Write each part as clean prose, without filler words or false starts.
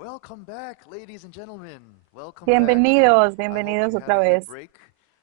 Welcome back, ladies and gentlemen. Welcome back. Bienvenidos, I hope bienvenidos you had otra a good vez. break.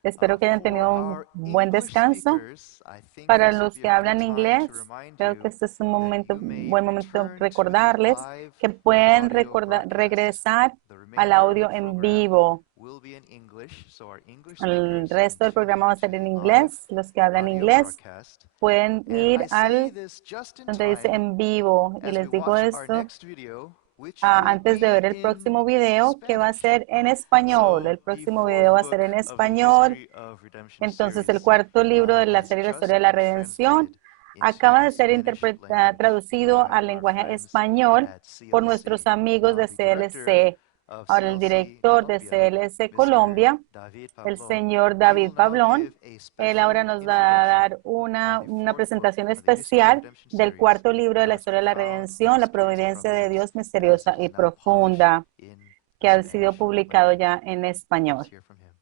Espero que hayan For tenido un our buen English descanso. speakers, I think Para this would los be que a good hablan time to inglés, remind creo que you este es un that momento, you may buen momento return to the recordarles live que pueden audio broadcast. regresar The al remainder of audio the en program vivo. will be in English, so our English El speakers can resto del tune programa va a in to ser en the live inglés. Los que hablan audio inglés broadcast. pueden And ir I say al this just in donde dice time en vivo. Y as we les digo watch our esto next video, which will antes de be ver el in próximo video, que va a Spanish. ser en español. So, El the próximo fourth video va a ser book en of the español. History of Redemption Entonces, el series cuarto libro de la has serie La Historia just de la been Redención translated into acaba the de ser Spanish language traducido by al our lenguaje friends español at por CLC. nuestros amigos Now, de the director CLC. of Ahora, el CLC director de Colombia, CLC Mr. Colombia, David el Pablo, señor he will David now Pablón, give a él ahora special nos va a introduction dar on una, the una fourth book presentación of the History of especial Redemption del series, cuarto libro de the la most Historia de la profound and Redención, la mysterious providencia de providence, Dios as misteriosa it y is now published profunda, in que ha sido Spanish. publicado ya en Let's español. hear from him.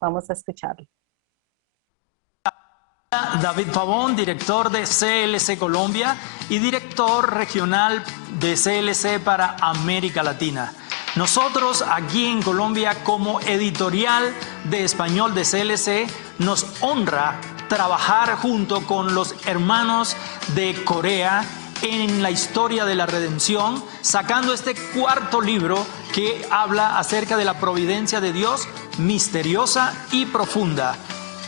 Vamos a escucharlo. David Pavón, director de CLC Colombia y director regional de CLC para América Latina. Nosotros aquí en Colombia, como editorial de español de CLC, nos honra trabajar junto con los hermanos de Corea en la historia de la redención, sacando este cuarto libro que habla acerca de la providencia de Dios misteriosa y profunda.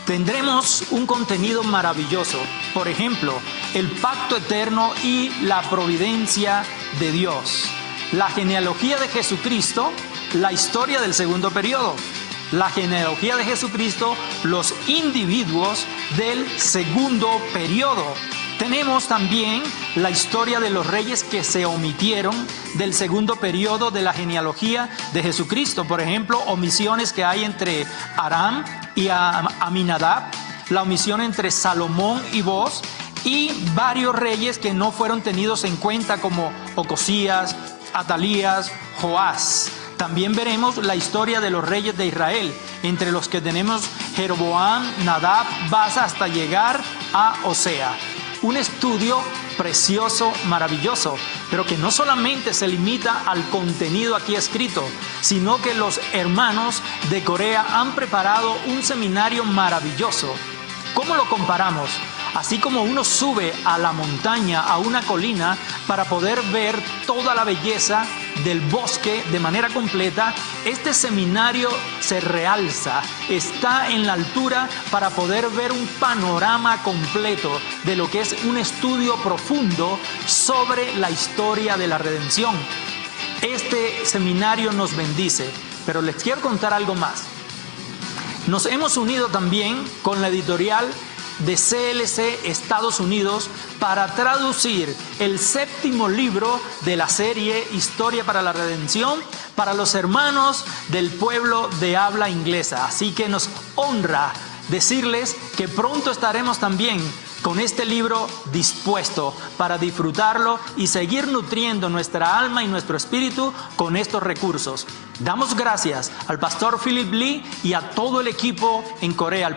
Tendremos un contenido maravilloso, por ejemplo, el pacto eterno y la providencia de Dios, la genealogía de Jesucristo, la historia del segundo periodo, la genealogía de Jesucristo, los individuos del segundo periodo. Tenemos también la historia de los reyes que se omitieron del segundo periodo de la genealogía de Jesucristo. Por ejemplo, omisiones que hay entre Aram y Aminadab, la omisión entre Salomón y Boz, y varios reyes que no fueron tenidos en cuenta como Ocosías, Atalías, Joás. También veremos la historia de los reyes de Israel, entre los que tenemos Jeroboam, Nadab, Baasa, hasta llegar a Osea. Un estudio precioso, maravilloso, pero que no solamente se limita al contenido aquí escrito, sino que los hermanos de Corea han preparado un seminario maravilloso. ¿Cómo lo comparamos? Así como uno sube a la montaña, a una colina, para poder ver toda la belleza del bosque de manera completa, este seminario se realza, está en la altura para poder ver un panorama completo de lo que es un estudio profundo sobre la historia de la redención. Este seminario nos bendice, pero les quiero contar algo más. Nos hemos unido también con la editorial de CLC Estados Unidos para traducir el séptimo libro de la serie Historia para la Redención para los hermanos del pueblo de habla inglesa. Así que nos honra decirles que pronto estaremos también con este libro dispuesto para disfrutarlo y seguir nutriendo nuestra alma y nuestro espíritu con estos recursos. Damos gracias al pastor Philip Lee y a todo el equipo en Corea,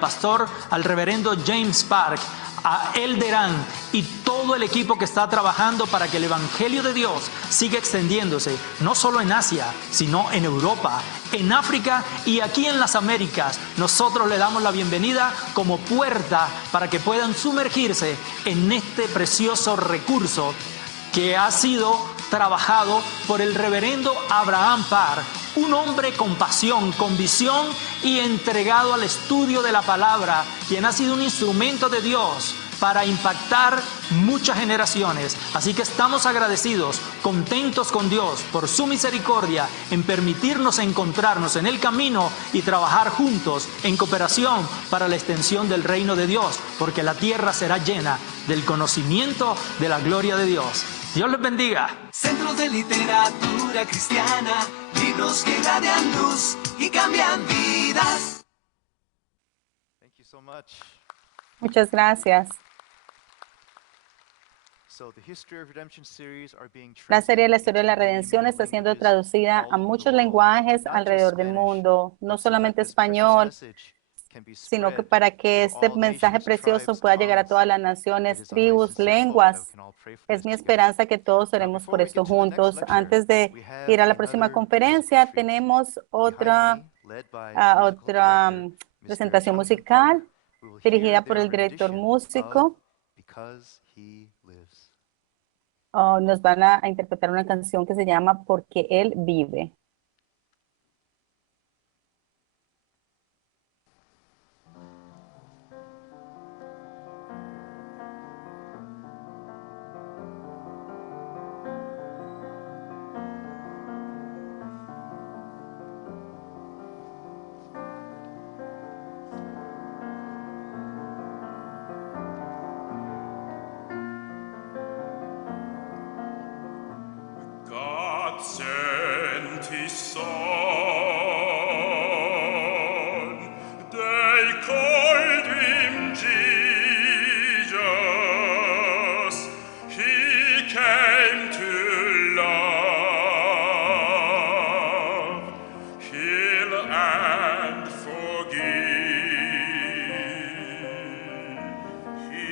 al reverendo James Park, a Elderan y todo el equipo que está trabajando para que el Evangelio de Dios siga extendiéndose, no solo en Asia, sino en Europa, en África y aquí en las Américas. Nosotros le damos la bienvenida como puerta para que puedan sumergirse en este precioso recurso que ha sido trabajado por el reverendo Abraham Parr, un hombre con pasión, con visión y entregado al estudio de la palabra, quien ha sido un instrumento de Dios para impactar muchas generaciones. Así que estamos agradecidos, contentos con Dios por su misericordia en permitirnos encontrarnos en el camino y trabajar juntos en cooperación para la extensión del reino de Dios, porque la tierra será llena del conocimiento de la gloria de Dios. Dios les bendiga. Centros de literatura cristiana, libros que irradian luz y cambian vidas. Thank you so much. Muchas gracias. So, the History of Redemption series are being La serie de la translated historia de la into many, redención many está siendo languages traducida all a over the muchos world, lenguajes not just alrededor del Spanish. mundo, no And so that solamente this precious español, message can be sino que spread para que to este all mensaje nations, precioso tribes, pueda llegar a todas las tongues. It naciones, is our tribus, sincere hope that we lenguas. can all pray for Es this mi together. esperanza que todos Now, oremos before por we esto get to the next juntos. lecture, Antes de we have ir a la próxima another musical conferencia, treat. tenemos Behind otra, me, led by musical otra director Mr. presentación Jonathan Park, musical we will dirigida hear por their el director rendition of músico. Because He Lives. Nos van a interpretar una canción que se llama Porque Él Vive. God sent His Son, they called Him Jesus. He came to love, heal and forgive. He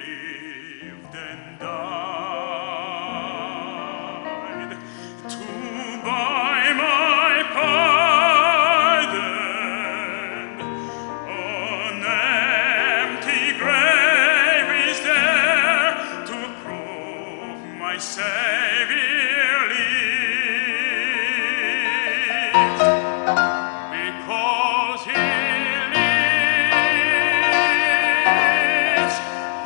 lived and died to buy my pardon. An empty grave is there to prove my Savior lives. Because He lives,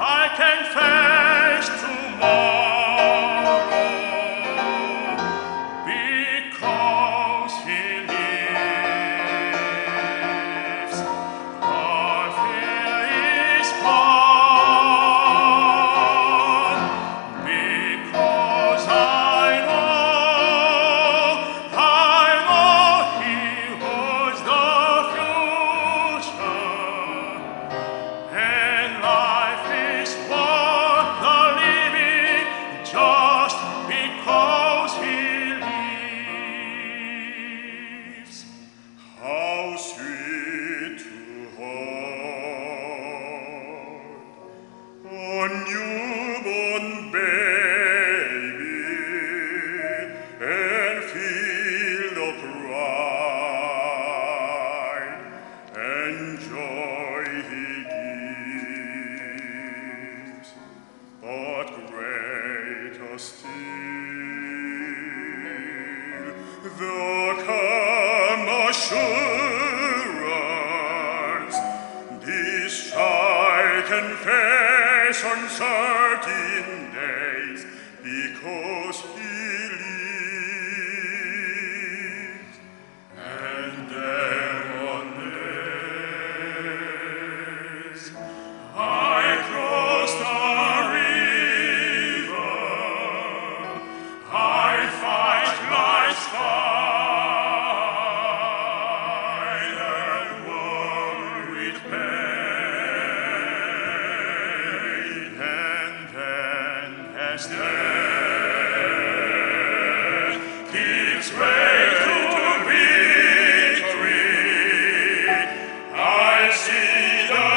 I can face tomorrow. Because He lives, our fear is gone. Because I know He holds the future, and life is worth the living just because He lives. How sweet to hold a newborn baby and feel the pride and joy He gives. But greater still, the calm assurance this child can face uncertain days because He lives. And there on this I crossed a river, I fight life's fight and war with pain, and then as death gives way to victory, I see the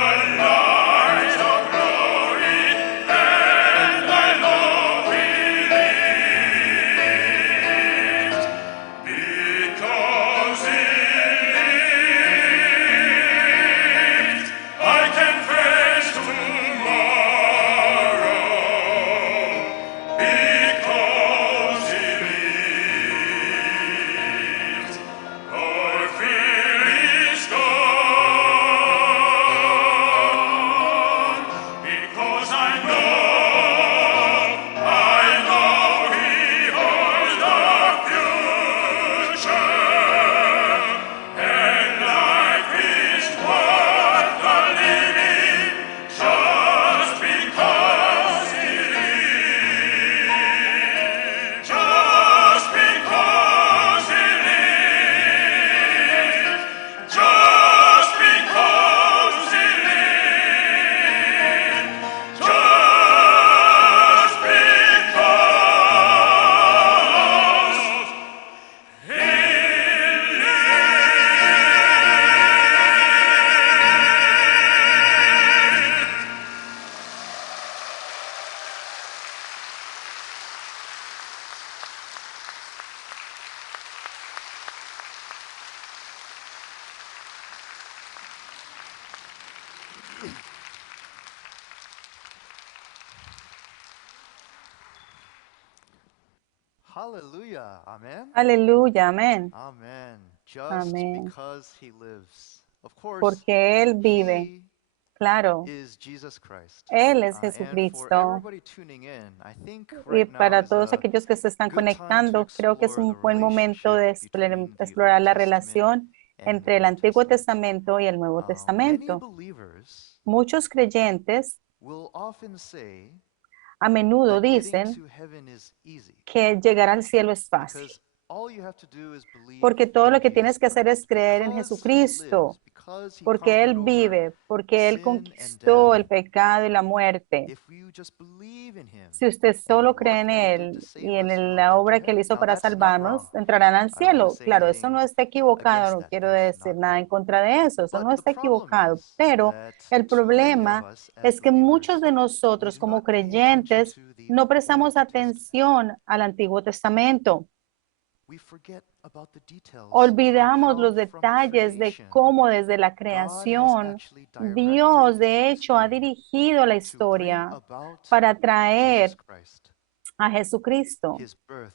light of glory, and I know He lives. Because He lives, I can face tomorrow. Hallelujah. Amen. Aleluya, amén. Amen. Just Amén. because he lives. Of course, Porque Él vive, he claro, is Jesus Christ. Él es And for Jesucristo. everybody tuning in, I think Y right now para is todos a aquellos que se están good time to conectando, creo que es explore un the buen momento de relationship between the explorar Old la Testament relación and the entre el New Antiguo Testament. Testamento y el Nuevo Many Testamento. believers Muchos creyentes will often say a menudo that getting dicen to heaven is easy que llegar al cielo es fácil, because all you have to do is believe porque todo in lo que Jesus tienes que hacer es Christ. creer en Because he Jesucristo, lives, because he porque Él conquered over vive, porque Él sin and conquistó el death. pecado y la muerte. If you just believe in him Si usted and the solo work cree en that he did Él to y save en us, you'll la enter obra que Él heaven. hizo Now para that's not wrong. salvarnos, entrarán al I don't want to cielo. say Claro, eso no anything está equivocado, against no that. quiero That's decir not nada en wrong. contra de eso, eso But no the está problem equivocado, is pero that el too many of problema us as es que muchos believers, de we nosotros do como not pay attention creyentes to the no prestamos Old Testament. atención al Antiguo Testamento. We forget about the details of Olvidamos how los from detalles de creation cómo desde la God has creación actually Dios directed de hecho ha history dirigido la to bring historia about para Jesus traer Christ, a Jesucristo, his birth,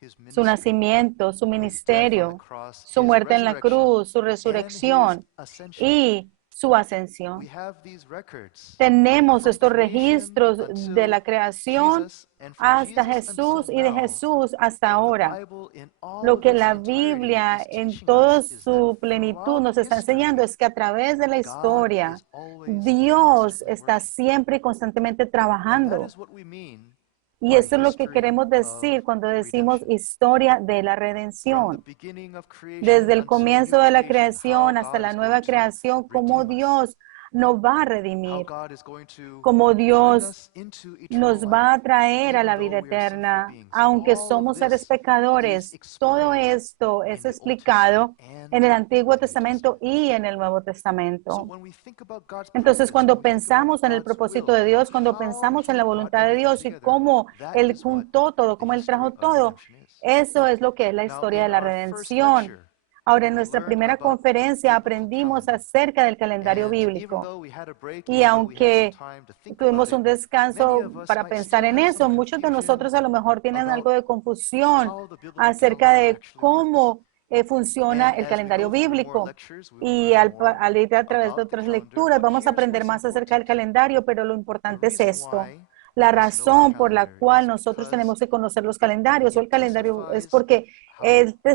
his su ministry, nacimiento, su his death on the ministerio, cross, su his muerte en la resurrection, cruz, su and his resurrección ascension. y su We ascensión. have these records Tenemos from estos creation registros de la until creación Jesus, and from hasta Jesus until Jesús y de now. Jesús hasta What the ahora. Bible in all Lo of que its la entirety Biblia is en teaching toda us is that su plenitud throughout nos está enseñando history, es que a través de la God historia, is always Dios constantly está working. siempre y constantemente And that trabajando. is what we mean Y by eso es lo que history queremos of decir cuando decimos redemption. historia de la From the redención. beginning of creation Desde el until comienzo new de la creation, how creación hasta God la is nueva going to creación, cómo redeem us, Dios nos va a how redimir, God is going to cómo bring Dios us into eternal nos life, va a traer a even la though vida we are sinful eterna, beings. aunque All of somos seres this is pecadores. Todo explained esto in es the Old Testament explicado and en el Antiguo the New Testamento Testament. y en el Nuevo So Testamento. when we think about God's Entonces, purpose, cuando when we think about pensamos en el God's propósito will, de Dios, cuando how pensamos en he la brought voluntad de everything Dios y together, cómo that Él is what juntó todo, the cómo Él trajo history of todo, redemption is. eso es lo que es la Now, historia in de la our first redención. lecture, Ahora, en we nuestra learned primera about the conferencia biblical aprendimos calendar. acerca del calendario And even bíblico. though we had a break, Y even though we had some aunque time to think about tuvimos it, un many descanso of us para might pensar still en have some eso, muchos de confusion nosotros a lo mejor tienen about algo de confusión how the biblical acerca calendar de actually works. cómo funciona And el as we calendario go through more bíblico. lectures, we will Y learn more al ir a través de about the otras calendar. lecturas But vamos a here's aprender what's más acerca del important. calendario, pero lo The importante es reason esto. why La we must know the razón por la calendar cual is nosotros because tenemos que conocer los calendarios o it el calendario es testifies of porque how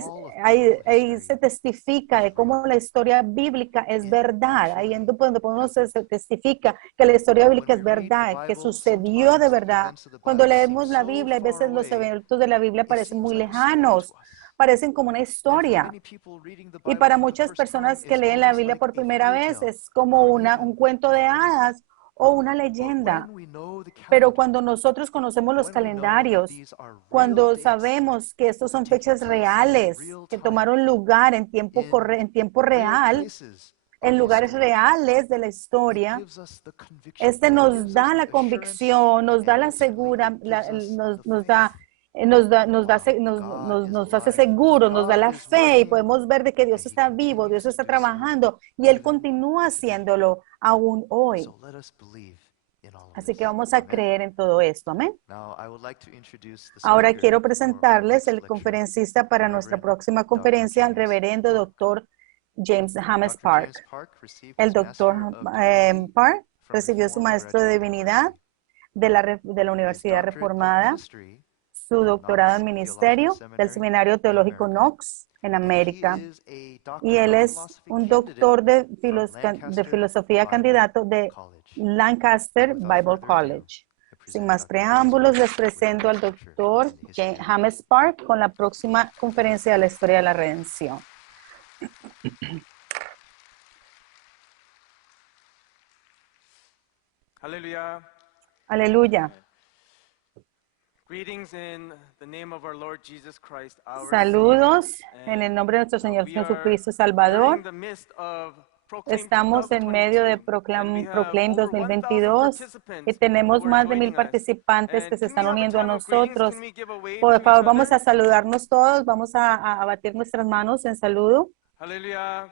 all of biblical ahí se history testifica is de cómo real. la historia bíblica es It verdad. Ahí es actually donde podemos happened. se testifica que la historia When bíblica we es read the verdad, que Bible, sucedió de sometimes the verdad. events of the Cuando Bible seem leemos la so Biblia, a far veces los away, eventos de la Biblia it parecen seems muy like a story to lejanos, us. parecen como una And for historia. many people reading the Y Bible para for the muchas first time, personas que it's leen la almost Biblia like por a primera fairy vez tale es como or un even cuento a de legend. hadas o una But leyenda. when we know the Pero calendar, cuando nosotros conocemos los when we know that calendarios, these are real cuando dates sabemos que estos son taking fechas place in reales, real que time, tomaron lugar en in en tiempo real real, places en of lugares history, reales de la it historia, gives us the conviction, este it nos gives us da la the assurance, convicción, nos da and la ultimately segura, it gives us the nos faith. da, Wow, God is nos hace alive. seguros, nos da God la is fe y working, podemos ver de que and Dios he está vivo, continues Dios to está do so trabajando y Él even continúa today. haciéndolo aún hoy. So let us believe in all of Así this. que vamos a Amen. creer en todo esto. Amén. Now, I would like to introduce the Ahora speaker quiero for our presentarles next el lecture, conferencista para the nuestra Reverend próxima Dr. conferencia, el James reverendo Park. doctor James James Dr. James Park. Park received El his doctor Master of Divinity Park from recibió su Reformed maestro de Graduate divinidad University. de la His Universidad doctorate of Reformada, ministry su from doctorado en Knox Theological ministerio del Seminary Seminario in Teológico America. Knox en And he América. is a Y Doctor él of es Philosophy un candidate doctor de from Lancaster filosofía Bible candidato de College. Lancaster Without Bible further ado, College. I Sin present más Dr. James preámbulos, Park les with presento our al next lecture doctor in the history of James Park con la próxima conferencia de la historia de la redención. Hallelujah. Aleluya. Greetings in the name of our Lord Jesus Christ, our Saludos Savior. en el nombre de nuestro Señor We are Jesucristo during Salvador. the midst of Proclaim Estamos en medio de 2022, and we have Proclaim over 1,000 2022 y participants tenemos who are más de 1000 joining us. participantes que And se can we están have a uniendo a time of greetings? nosotros. Can we give a wave Por to each favor, vamos other? a saludarnos todos, vamos a batir nuestras manos en saludo. Hallelujah.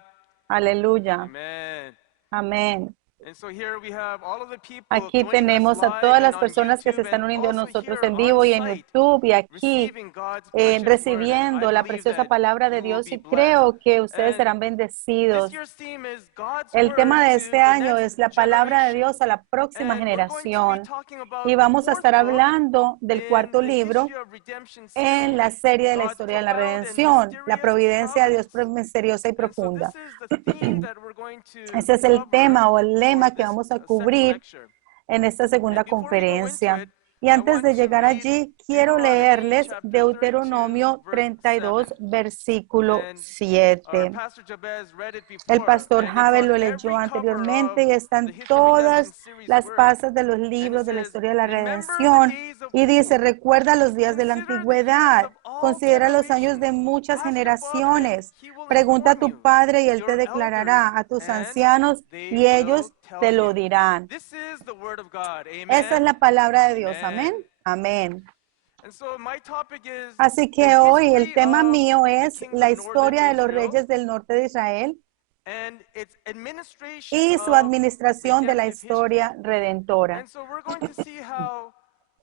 Aleluya. Amen. Amén. And so here we have all of the people Aquí joining us tenemos a live todas and las on personas que se YouTube están and uniendo a also nosotros here en vivo y en on-site, YouTube y aquí receiving God's precious word. recibiendo And I la believe preciosa that palabra de you will Dios be y blessed. creo que ustedes serán And this bendecidos. year's theme is God's El tema word de to este the año next es la palabra de generation. Dios a la próxima And we're going to be generación. talking about Y the vamos a fourth estar book hablando del in cuarto the libro History of Redemption en la series, serie de la God's historia de la profound and redención, la mysterious providencia de Dios providence. misteriosa y And so profunda. this is the theme that we're going to Ese es el cover tema o el for lema que this vamos a second cubrir lecture. en esta segunda And before we go into conferencia. it, Y I antes want de to llegar read allí, quiero Deuteronomy leerles chapter 32, Deuteronomio verse 32, 7. versículo And our 7. pastor Jabez read it El before, pastor and it's Javel on lo every leyó cover anteriormente of y the están History of Redemption todas series las word. pasas de los And it libros de la says, historia de la remember the redención days of y dice, old. recuerda los días de la Consider the years antigüedad, of all considera los años de generations. muchas Ask your father, and generaciones, he will pregunta a inform tu you, padre y él te your elders, declarará, a tus and ancianos they y ellos will te tell lo you. dirán. This is the word of God. Esa es Amen. la palabra de Dios, amén, Amen. amén. And so my topic is Así the que hoy el history tema of mío the es kings la of northern historia de los Israel reyes del norte de Israel and its administration y su of administración de la redemptive history. historia redentora. And so we're going to see how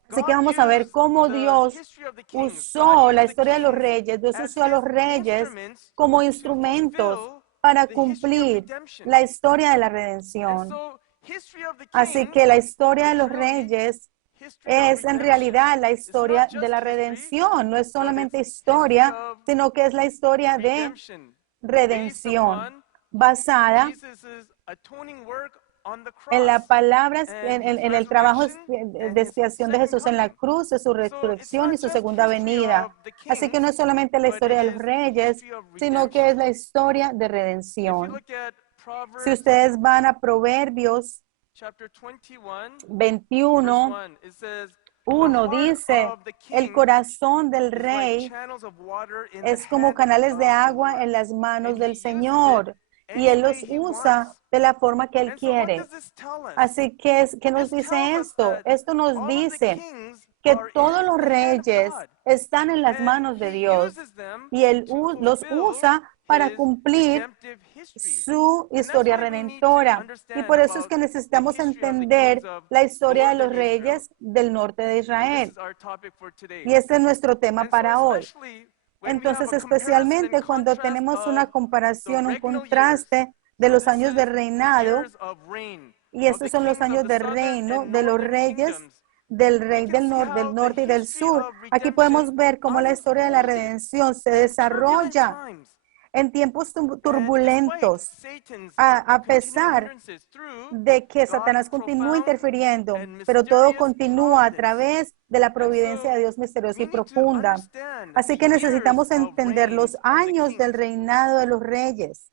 Así que God vamos a ver used cómo the Dios history of the kings. God usó la used the historia de los kings reyes, Dios as usó a los his reyes instruments como to instrumentos fulfill para the history of cumplir redemption. la historia de la And redención. so history of the Así kings que la historia de is los really reyes history of es en redemption. realidad la It's not historia de just la history, redención, no es but solamente it's history historia, of sino que es la historia de redemption based redención upon basada Jesus' atoning work on the en la cross palabra, and his en el trabajo resurrection and de his expiación de second Jesús en la coming. cruz, de su So it's resurrección y not su just segunda history venida. of the Así que kings, no es solamente la but historia it de los is reyes, history of sino que es redemption. la historia de If you redención. look at Si Proverbs ustedes van a Proverbios chapter 21, verse 21, 1, it says, "The 1 heart dice, of the el king corazón del is like rey channels of water in the es como hand canales de of the agua Lord, en las manos and he del uses it Señor y any Él way los he usa wants." de la forma que Él And so what quiere. does this tell us? Así que, ¿qué nos This dice tells us esto? that Esto nos all of the dice kings que are todos in los the hand of reyes God, están en las and manos de he Dios uses them y Él to los fulfill usa para his cumplir redemptive history. su And that's historia why we need to redentora. Y understand por eso es about que the necesitamos history of the entender kings of la historia de los northern Israel. reyes del norte de And this Israel. is our topic for today. Y este es nuestro tema And so para hoy. especially when we have Entonces, a comparison and especialmente cuando contrast tenemos una of the comparación, un regnal years. contraste de So los this años is de the reinado, years of reign y of estos the son los kings of años the de southern reino and de los northern reyes, kingdoms. del We rey can see del how the norte y del history sur. of Aquí podemos redemption ver cómo la historia de la unfolded redención se in turbulent desarrolla times. en tiempos And despite turbulentos, Satan's a continual pesar hindrances through de que God's Satanás continúa profound interfiriendo, and pero todo mysterious continúa a providence. través de la And providencia de so Dios misteriosa we y need to profunda. understand the Así que years necesitamos of entender reign los of the años del kings. reinado de los reyes.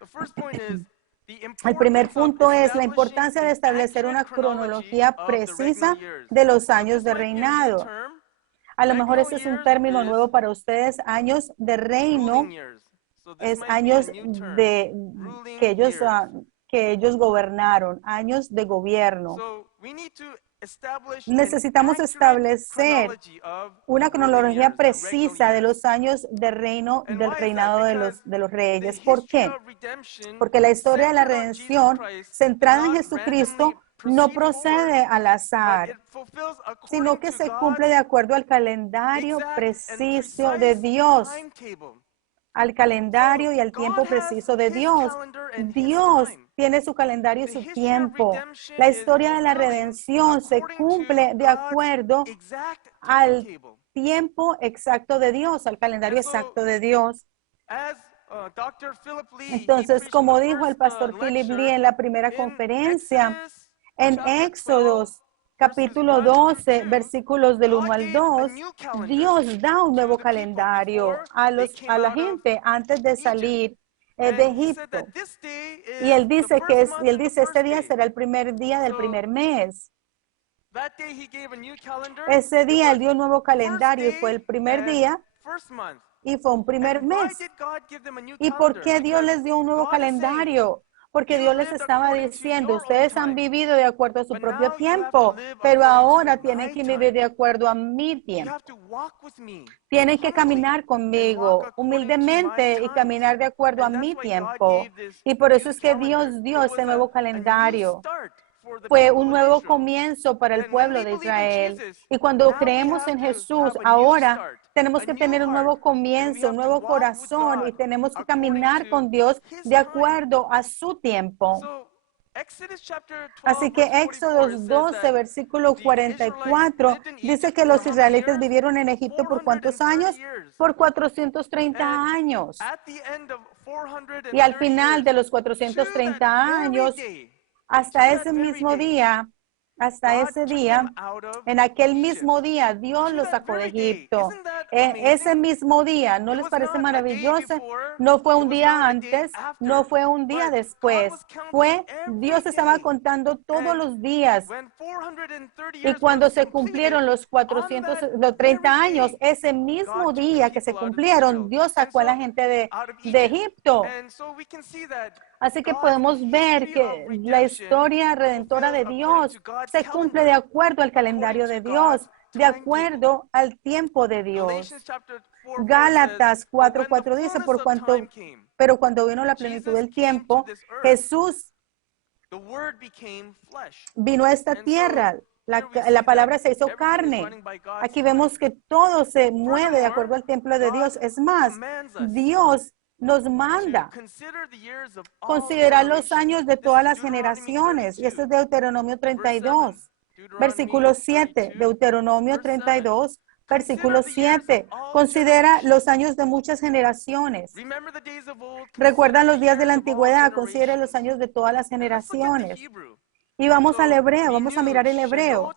The first point is the El primer importance of punto es la establishing importancia de an establecer accurate una chronology cronología of the regnal precisa years. de los So años this de might be a new reinado. term. A lo mejor Regnal ese es un years término is nuevo para ustedes, años de reino. ruling years. So this Es might be a años new term. de Ruling que ellos, years. que ellos gobernaron, años de gobierno. So we need to establish an Necesitamos accurate establecer chronology of una the ruling cronología years, the regnal precisa de years. los años de reino, And del why is that? reinado Because de los the reyes. ¿Por history qué? of redemption Porque la historia de la centered on Jesus redención, Christ did centrada en not randomly Jesucristo, no proceed forward, procede al but azar, it fulfills sino according que to se cumple God's de acuerdo al calendario exact and preciso de precise Dios, timetable. al calendario So y al tiempo God has preciso de his Dios. calendar and his Dios time. tiene su calendario y The su history of tiempo. redemption La is historia de la fulfilling redención se according to cumple de God's acuerdo exact al timetable. tiempo exacto de Dios, al calendario And so, exacto de Dios. As Dr. Philip Lee, he Entonces, preached in the como dijo el first pastor Philip Lee lecture, en la primera in conferencia, Exodus en chapter 12, Éxodos verses capítulo 1 through 12, 2, versículos del 1 God al gave a 2, new calendar Dios da un to nuevo the people calendario before a they came a la out of gente antes de Egypt. salir de And he said Egipto. that this day Y is él the dice first month y él and the dice, este first día day. será el primer día del So primer mes. that day he gave a new calendar. Ese It día él was dio un nuevo first calendario y fue day el primer and día first month. y fue un primer And why mes. did God give them a new ¿Y por calendar? qué Dios Because les dio un nuevo God is saying, calendario? porque You Dios les lived estaba according to diciendo, your own ustedes han time. vivido de acuerdo a su But propio now you have to tiempo, live pero according ahora to tienen my que time. vivir de acuerdo a mi You tiempo. have to walk with me Tienen que humbly caminar and walk conmigo according to my humildemente y times. caminar de acuerdo a And that's mi why God tiempo. gave this Y por eso new es que calendar. Dios dio It ese was nuevo a new calendario. start for the Fue people un of nuevo Israel. comienzo para el And when pueblo we de believe in Israel. Jesus, Y cuando now we creemos have en to Jesús, have a new ahora start, tenemos a que new tener un heart, nuevo and we comienzo, un have to nuevo walk with corazón y God tenemos que according caminar to con Dios His de time. acuerdo a su tiempo. So, Exodus chapter 12, Así que verse 44, Éxodo it says 12, that versículo the Israelites 44, lived in dice Egypt que for los how many israelitas years? vivieron en Egipto por cuántos 430 años? years. Por 430 And años. at the end of 430 Y al final years, de los to 430 that very años, day, hasta to that ese very mismo day, día, hasta God ese took día, them out of en aquel Egypt. mismo día, Dios To los that sacó de very day. Egipto. Isn't that Ese amazing? mismo día, ¿no It les was parece not a day maravilloso? before, No fue it un was día not a day antes, after, no fue un día but God después. was counting Fue, every Dios estaba day. contando todos And los días. when 430 Y years cuando were se completed, cumplieron los on that 430 very años, day, ese God mismo took the día que se people out of cumplieron, Israel. Dios And sacó a la so, gente de out of de Egypt. Egipto. And so we can see that Así que God's podemos ver history que of la redemption historia redentora fulfills de according Dios to God's se cumple de calendar, acuerdo al according calendario to de God's Dios, de timetable. acuerdo al tiempo de Dios. Galatians chapter 4:4 says, Gálatas "But when the 4:4 dice, fullness por of cuanto, time came, pero cuando vino la plenitud Jesus del came to tiempo, this earth. Jesús The Word became flesh." vino a esta And so tierra. here we La see palabra that se hizo everything is carne. running by God's Aquí time. vemos que todo se mueve de acuerdo Furthermore, al templo de Dios. God Es más, commands us Dios nos to manda consider the years of all considerar los generations. años de This todas is las Deuteronomy generaciones. Y esto 32, es Deuteronomio verse 32. 7. Deuteronomy Versículo 7, 32, Deuteronomio verse 7. 32, versículo Consider the years of 7. all Considera generations. los años de muchas generaciones. Remember the days of old, Recuerdan consider los the días de la years of all antigüedad, considera los generations. años de todas las And let's look at the generaciones. Hebrew. Y vamos al So, hebreo, vamos a Binu, mirar el hebreo. Shenot,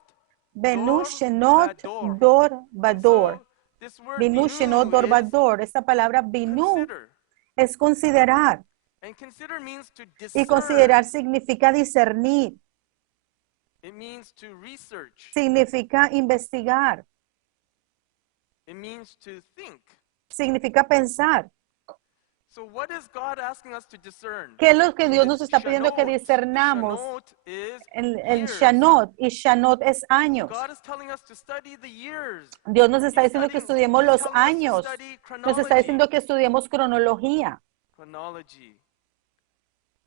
Benu, Dor, Shenot, Vador. Dor, And Vador. so this word Binu, Shenot, Binu Dor, is Vador. Esta palabra Binu consider. es considerar. And consider means to Y discern. considerar significa discernir, It means to research. significa investigar, It means to think. significa pensar. So what is God asking us to discern? ¿Qué es lo que Dios It's nos está pidiendo que Shanot. discernamos? Shanot is El years. Shanot, y Shanot es años. God is telling us to study the years. Dios nos está He's diciendo que studying- estudiemos he's los telling us to años. study Nos está diciendo que estudiemos cronología chronology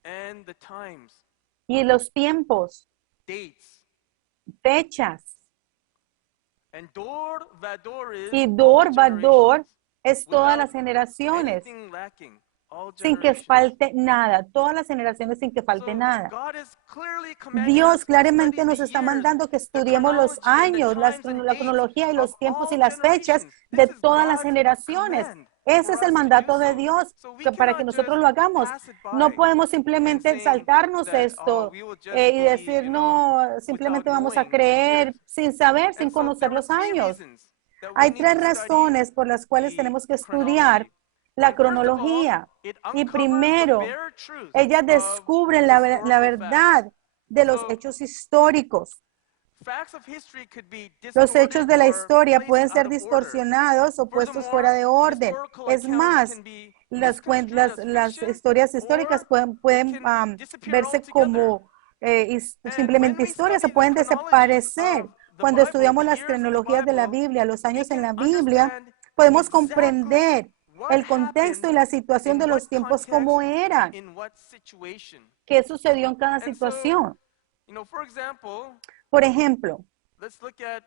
and the times, y los tiempos, dates. fechas. And Dor Vador is Y all Dor Vador generations, es todas without las generaciones, anything lacking, all sin que generations. falte nada. Todas las generaciones sin que falte So nada. God is clearly commanding Dios us to claramente study nos the está years, mandando que the estudiemos los chronology and the años, times and la dates cronología y of los tiempos y all las fechas generations. de This is todas las God's generaciones. command Ese for es el us to mandato do de so. Dios So we para que cannot nosotros just lo hagamos. pass it No by podemos and simplemente saying saltarnos that, esto we will just y believe, decir, you know, no, simplemente without vamos a knowing the creer years. sin saber, sin And so conocer there are los three años. reasons that we Hay need tres to study razones por las cuales the tenemos que estudiar chronology. la And first of all, cronología. it Y uncovers the primero, bare truth ella of descubre la historical verdad facts. de los So, hechos históricos. facts of history could be Los hechos de la distorted or historia placed pueden out ser of order. distorsionados o puestos fuera de orden. Historical Es accounts más, can be las misconstrued as fiction, historias históricas or pueden can disappear verse altogether. como And simplemente when we historias, se study the pueden chronologies desaparecer. of the Cuando Bible, estudiamos the las years in the cronologías de la Bible, Biblia, los we años en la can Biblia, understand podemos exactly comprender what el contexto y la situación happened, de in los what tiempos context, como eran, in what situation. qué sucedió en cada And so, situación. for example, Por ejemplo, let's look at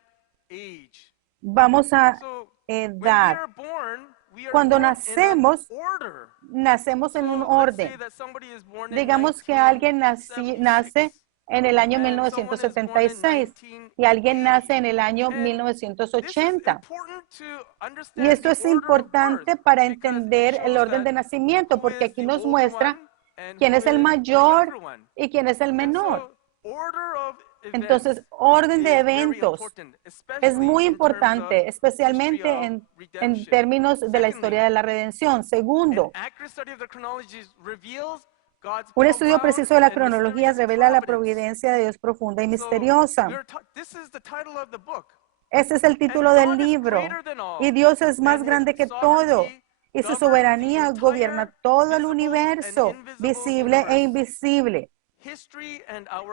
age. vamos a So, when we edad. are born, we are Cuando born in nacemos, an order. nacemos en un So, let's say orden. that somebody is born in Digamos que alguien 1976, nace en el año and someone is born in 1976 y alguien nace en el año And this is 1980. important to Y understand esto the es order of importante birth, para because it entender el shows orden de that nacimiento, who porque is aquí the nos older muestra one and quién who es el is the mayor younger one. y quién es el And menor. so, order of events Entonces, orden de is very eventos important, es especially muy in terms of importante, especialmente history of en redemption. términos de la Secondly, historia de la redención. Segundo, an accurate study of the chronologies reveals God's un estudio profound preciso de la and cronología mysterious revela la providence. providencia de Dios profunda y So, misteriosa. this is the title of the book. Ese es el título And del God is libro. greater than all, Y Dios es más and his grande que todo. sovereignty y su soberanía gobierna todo el universo, visible e invisible,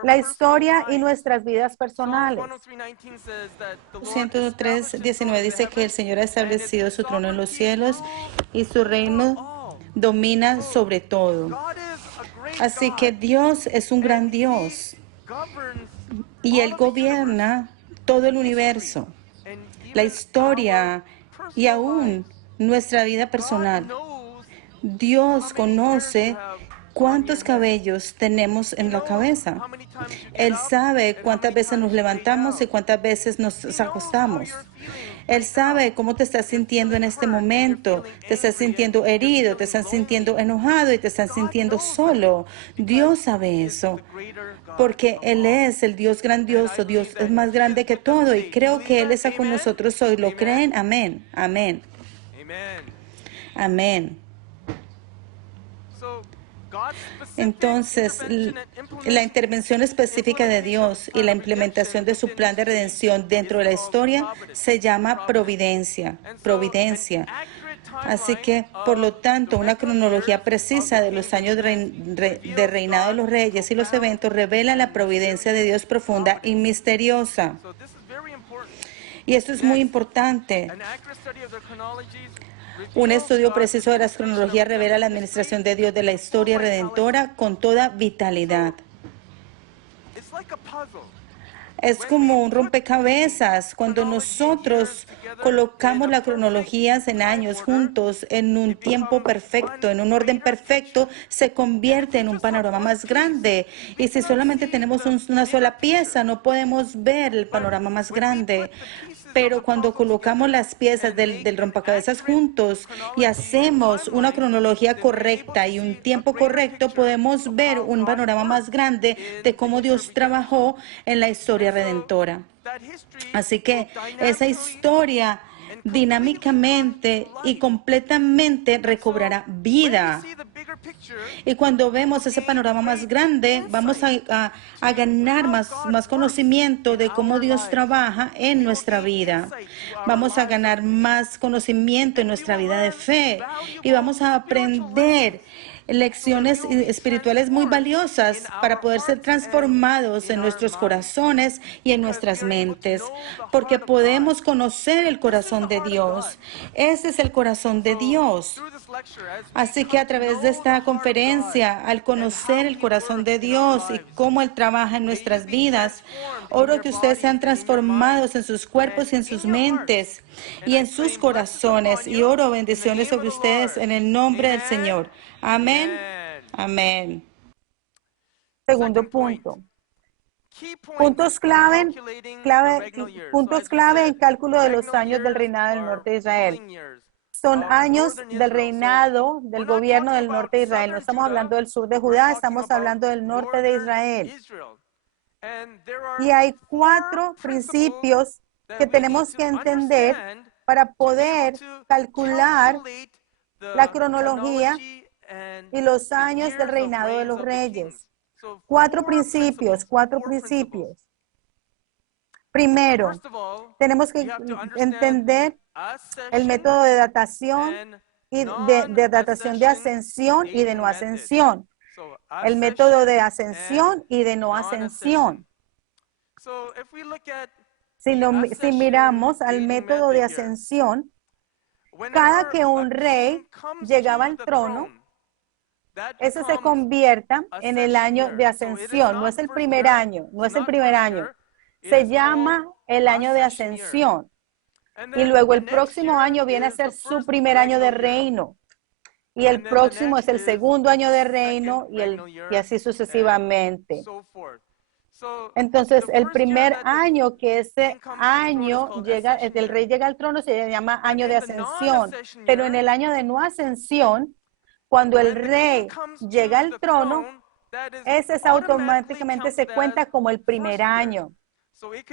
la historia y nuestras vidas personales. 103:19 dice que el Señor ha establecido su trono en los cielos y su reino domina sobre todo. Así que Dios es un gran Dios y Él gobierna todo el universo, la historia y aún nuestra vida personal. Dios conoce cuántos cabellos tenemos en la cabeza. Él sabe cuántas veces nos levantamos y cuántas veces nos acostamos. Él sabe cómo te estás sintiendo en este momento. Te estás sintiendo herido, te estás sintiendo enojado y te estás sintiendo solo. Dios sabe eso, porque Él es el Dios grandioso. Dios es más grande que todo y creo que Él está con nosotros hoy. ¿Lo creen? Amén. Amén. Amén. Entonces, la intervención específica de Dios y la implementación de su plan de redención dentro de la historia se llama providencia. Providencia. Así que, por lo tanto, una cronología precisa de los años de reinado de los reyes y los eventos revela la providencia de Dios profunda y misteriosa. Y esto es muy importante. Un estudio preciso de las cronologías revela la administración de Dios de la historia redentora con toda vitalidad. Es como un rompecabezas. Cuando nosotros colocamos las cronologías en años juntos, en un tiempo perfecto, en un orden perfecto, se convierte en un panorama más grande. Y si solamente tenemos una sola pieza, no podemos ver el panorama más grande. Pero cuando colocamos las piezas del rompecabezas juntos y hacemos una cronología correcta y un tiempo correcto, podemos ver un panorama más grande de cómo Dios trabajó en la historia redentora. Así que esa historia dinámicamente y completamente recobrará vida. Y cuando vemos ese panorama más grande, vamos a ganar más conocimiento de cómo Dios trabaja en nuestra vida. Vamos a ganar más conocimiento en nuestra vida de fe y vamos a aprender lecciones espirituales muy valiosas para poder ser transformados en nuestros corazones y en nuestras mentes, porque podemos conocer el corazón de Dios. Ese es el corazón de Dios. Así que a través de esta conferencia, al conocer el corazón de Dios y cómo Él trabaja en nuestras vidas, oro que ustedes sean transformados en sus cuerpos y en sus mentes y en sus corazones. Y oro bendiciones sobre ustedes en el nombre del Señor. Amén. Amén. Segundo punto. Puntos clave en cálculo de los años del reinado del norte de Israel. Son años del reinado del gobierno del norte de Israel. No estamos hablando del sur de Judá, estamos hablando del norte de Israel. Y hay 4 principios que tenemos que entender para poder calcular la cronología y los años del reinado de los reyes. 4 principios. Primero, tenemos que entender el método de datación y de datación de ascensión y de no ascensión. El método de ascensión y de no ascensión. Si miramos al método de ascensión, cada que un rey llegaba al trono, ese se convierta en el año de ascensión. No es el primer año, Se llama el año de ascensión. Y luego el próximo año viene a ser su primer año de reino. Y el próximo es el segundo año de reino y así sucesivamente. Entonces, el primer año que ese año el rey llega al trono se llama año de ascensión. Pero en el año de no ascensión, cuando el rey llega al trono, ese automáticamente se cuenta como el primer año.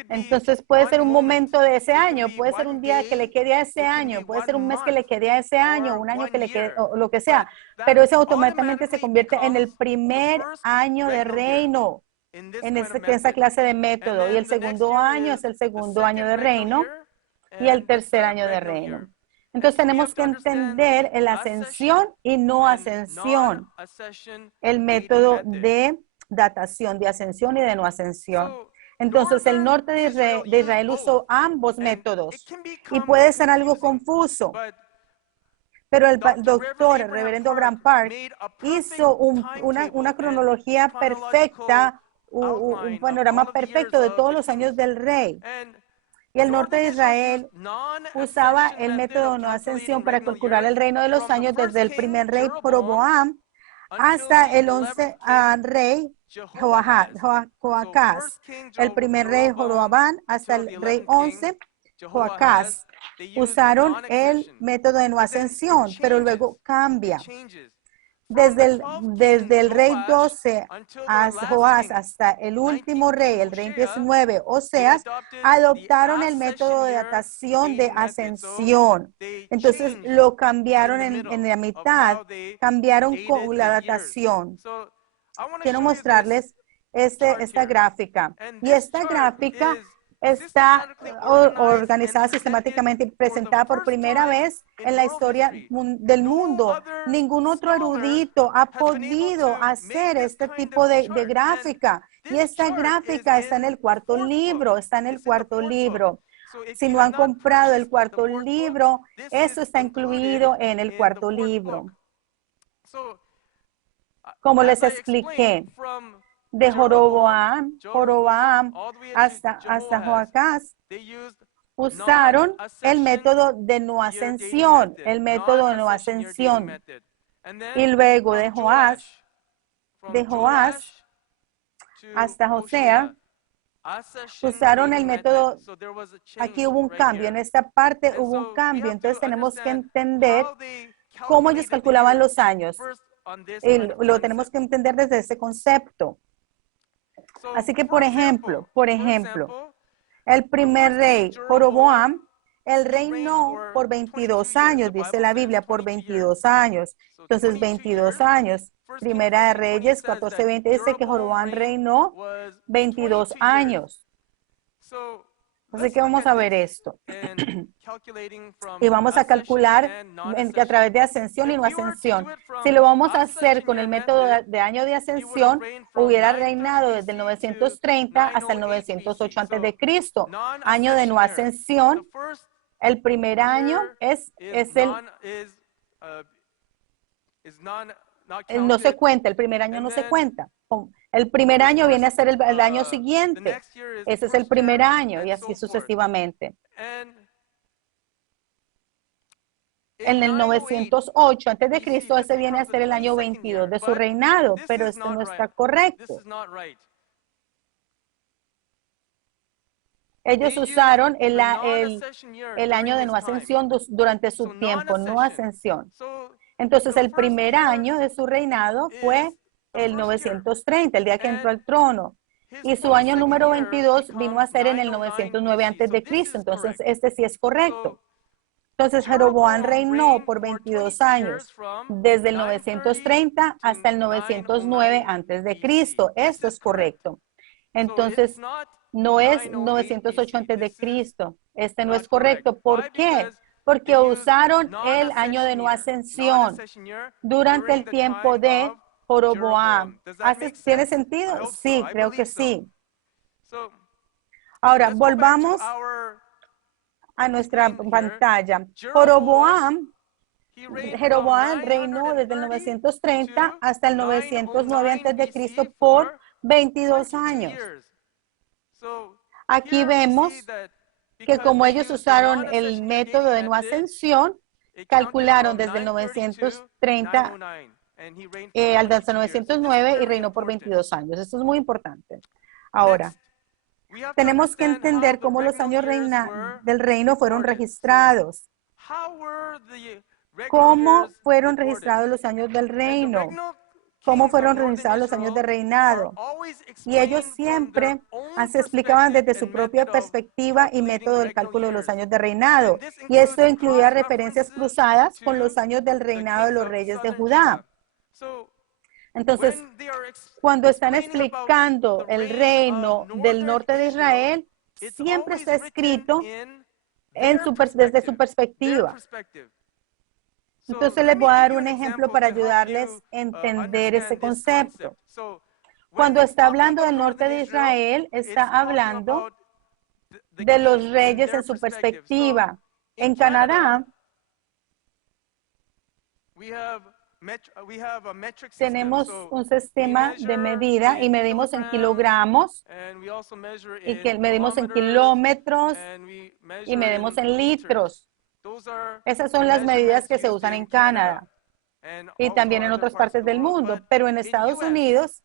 Entonces puede ser un momento de ese año, puede ser un día que le quede a ese año, puede ser un mes que le quede a ese año, un año que le quede, o lo que sea. Pero ese automáticamente se convierte en el primer año de reino, en esa clase de método. Y el segundo año es el segundo año de reino y el tercer año de reino. Entonces tenemos que entender el ascensión y no ascensión, el método de datación, de ascensión y de no ascensión. Entonces el norte de Israel usó ambos métodos y puede ser algo confuso, pero el doctor, el reverendo Abraham Park, hizo una cronología perfecta, un panorama perfecto de todos los años del rey. Y el norte de Israel usaba el método de no ascensión para calcular el reino de los años desde el primer rey Jeroboam hasta el 11 rey Joacás. El primer rey Jeroboam hasta el rey 11 Joacás. Usaron el método de no ascensión, pero luego cambia. Desde el rey 12 Joás hasta el último rey, el rey 19, Oseas, adoptaron el método de datación de ascensión. Entonces lo cambiaron en la mitad, cambiaron con la datación. Quiero mostrarles esta gráfica. Y esta gráfica está organizada sistemáticamente y presentada por primera vez en la historia del mundo. Ningún otro erudito ha podido hacer este tipo de gráfica. Y esta gráfica está en el cuarto libro, Si no han comprado el cuarto libro, eso está incluido en el cuarto libro. Como les expliqué, de Jeroboam hasta Joacás, usaron el método de no ascensión, Y luego de Joás hasta Josea, usaron el método. Aquí hubo un cambio, en esta parte hubo un cambio, entonces tenemos que entender cómo ellos calculaban los años. Y lo tenemos que entender desde ese concepto. Así que, por ejemplo, el primer rey, Jeroboam, él reinó por 22 años, dice la Biblia, por 22 años. Entonces, 22 años. Primera de Reyes 14:20 dice que Jeroboam reinó 22 años. Así que vamos a ver esto. Y vamos a calcular a través de ascensión y no ascensión. Si lo vamos a hacer con el método de año de ascensión, hubiera reinado desde el 930 hasta el 908 a.C. Año de no ascensión, el primer año no se cuenta, el primer año no se cuenta. El primer año viene a ser el año siguiente. Ese es el primer año y así sucesivamente. En el 908 a.C., ese viene a ser el año 22 de su reinado, pero esto no está correcto. Ellos usaron el año de no ascensión durante su tiempo, no ascensión. Entonces, el primer año de su reinado fue el 930, el día que entró al trono. Y su año número 22 vino a ser en el 909 a.C. Entonces, este sí es correcto. Entonces, Jeroboam reinó por 22 años, desde el 930 hasta el 909 a.C. Esto es correcto. Entonces, no es 908 a.C. Este no es correcto. ¿Por qué? Porque usaron el año de no ascensión durante el tiempo de Jeroboam. ¿Tiene sentido? Sí, creo que sí. Ahora, volvamos a nuestra pantalla. Jeroboam reinó desde el 930 hasta el 909 a.C. por 22 años. Aquí vemos que como ellos usaron el método de no ascensión, calcularon desde el 930 hasta 909 y reinó por 22 años. Esto es muy importante. Ahora, tenemos que entender cómo los años del reino fueron registrados. ¿Cómo fueron registrados los años del reino? ¿Cómo fueron registrados los años de reinado? Y ellos siempre se explicaban desde su propia perspectiva y método del cálculo de los años de reinado. Y esto incluía referencias cruzadas con los años del reinado de los reyes de Judá. Entonces, cuando están explicando el reino del norte de Israel, siempre está escrito desde su perspectiva. Entonces les voy a dar un ejemplo para ayudarles a entender ese concepto. Cuando está hablando del norte de Israel, está hablando de los reyes en su perspectiva. En Canadá tenemos un sistema de medida y medimos en kilogramos y que medimos en kilómetros y medimos en litros. Esas son las medidas que se usan en Canadá y también en otras partes del mundo, pero en Estados Unidos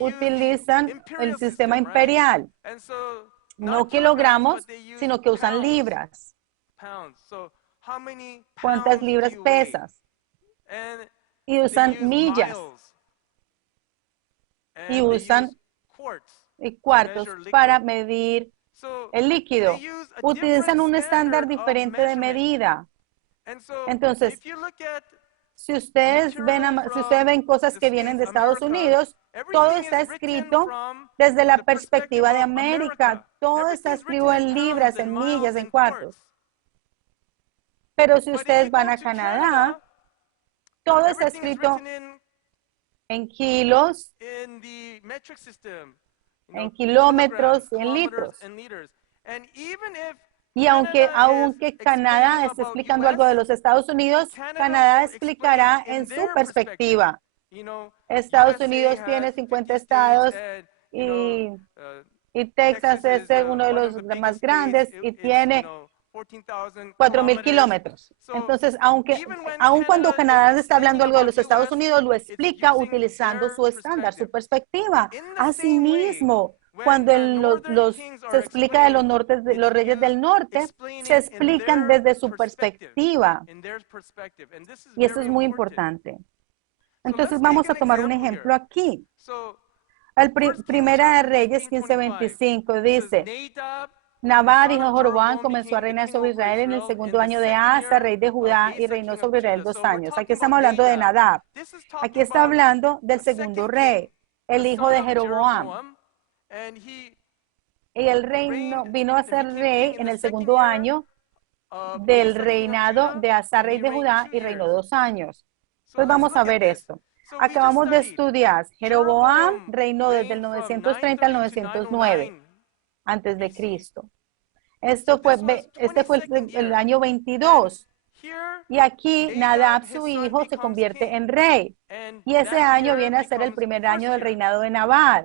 utilizan el sistema imperial, no kilogramos, sino que usan libras. ¿Cuántas libras pesas? Y usan millas y usan cuartos para medir el líquido. Utilizan un estándar diferente de medida. Entonces, si ustedes ven cosas que vienen de Estados Unidos, todo está escrito desde la perspectiva de América. Todo está escrito en libras, en millas, en cuartos. Pero si ustedes van a Canadá, todo está escrito en kilos, en kilómetros y en litros. Y aunque Canadá esté explicando algo de los Estados Unidos, Canadá explicará en su perspectiva. Estados Unidos tiene 50 estados y Texas es uno de los más grandes y tiene 4,000 kilómetros. Entonces, aun cuando Canadá está hablando algo de los Estados Unidos, lo explica utilizando su estándar, su perspectiva. Asimismo, cuando se explica de los reyes del norte, se explican desde su perspectiva. Y eso es muy importante. Entonces, vamos a tomar un ejemplo aquí. Primera de Reyes 15:25 dice: Nabal, hijo de Jeroboam, comenzó a reinar sobre Israel en el segundo año de Asa, rey de Judá, y reinó sobre Israel 2 años. Aquí estamos hablando de Nadab. Aquí está hablando del segundo rey, el hijo de Jeroboam. Y el reino vino a ser rey en el segundo año del reinado de Asa, rey de Judá, y reinó 2 años. Pues vamos a ver esto. Acabamos de estudiar. Jeroboam reinó desde el 930 al 909 antes de Cristo. Este fue el año 22. Y aquí Nadab, su hijo, se convierte en rey. Y ese año viene a ser el primer año del reinado de Nabal.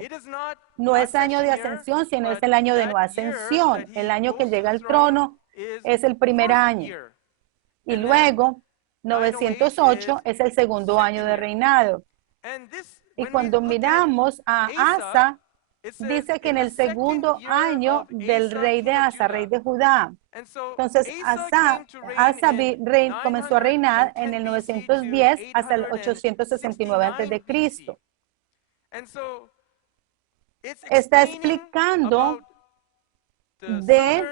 No es año de ascensión, sino es el año de no ascensión. El año que llega al trono es el primer año. Y luego, 908 es el segundo año de reinado. Y cuando miramos a Asa, dice que en el segundo año del rey de Asa, rey de Judá. Entonces, Asa comenzó a reinar en el 910 hasta el 869 antes de Cristo. Está explicando de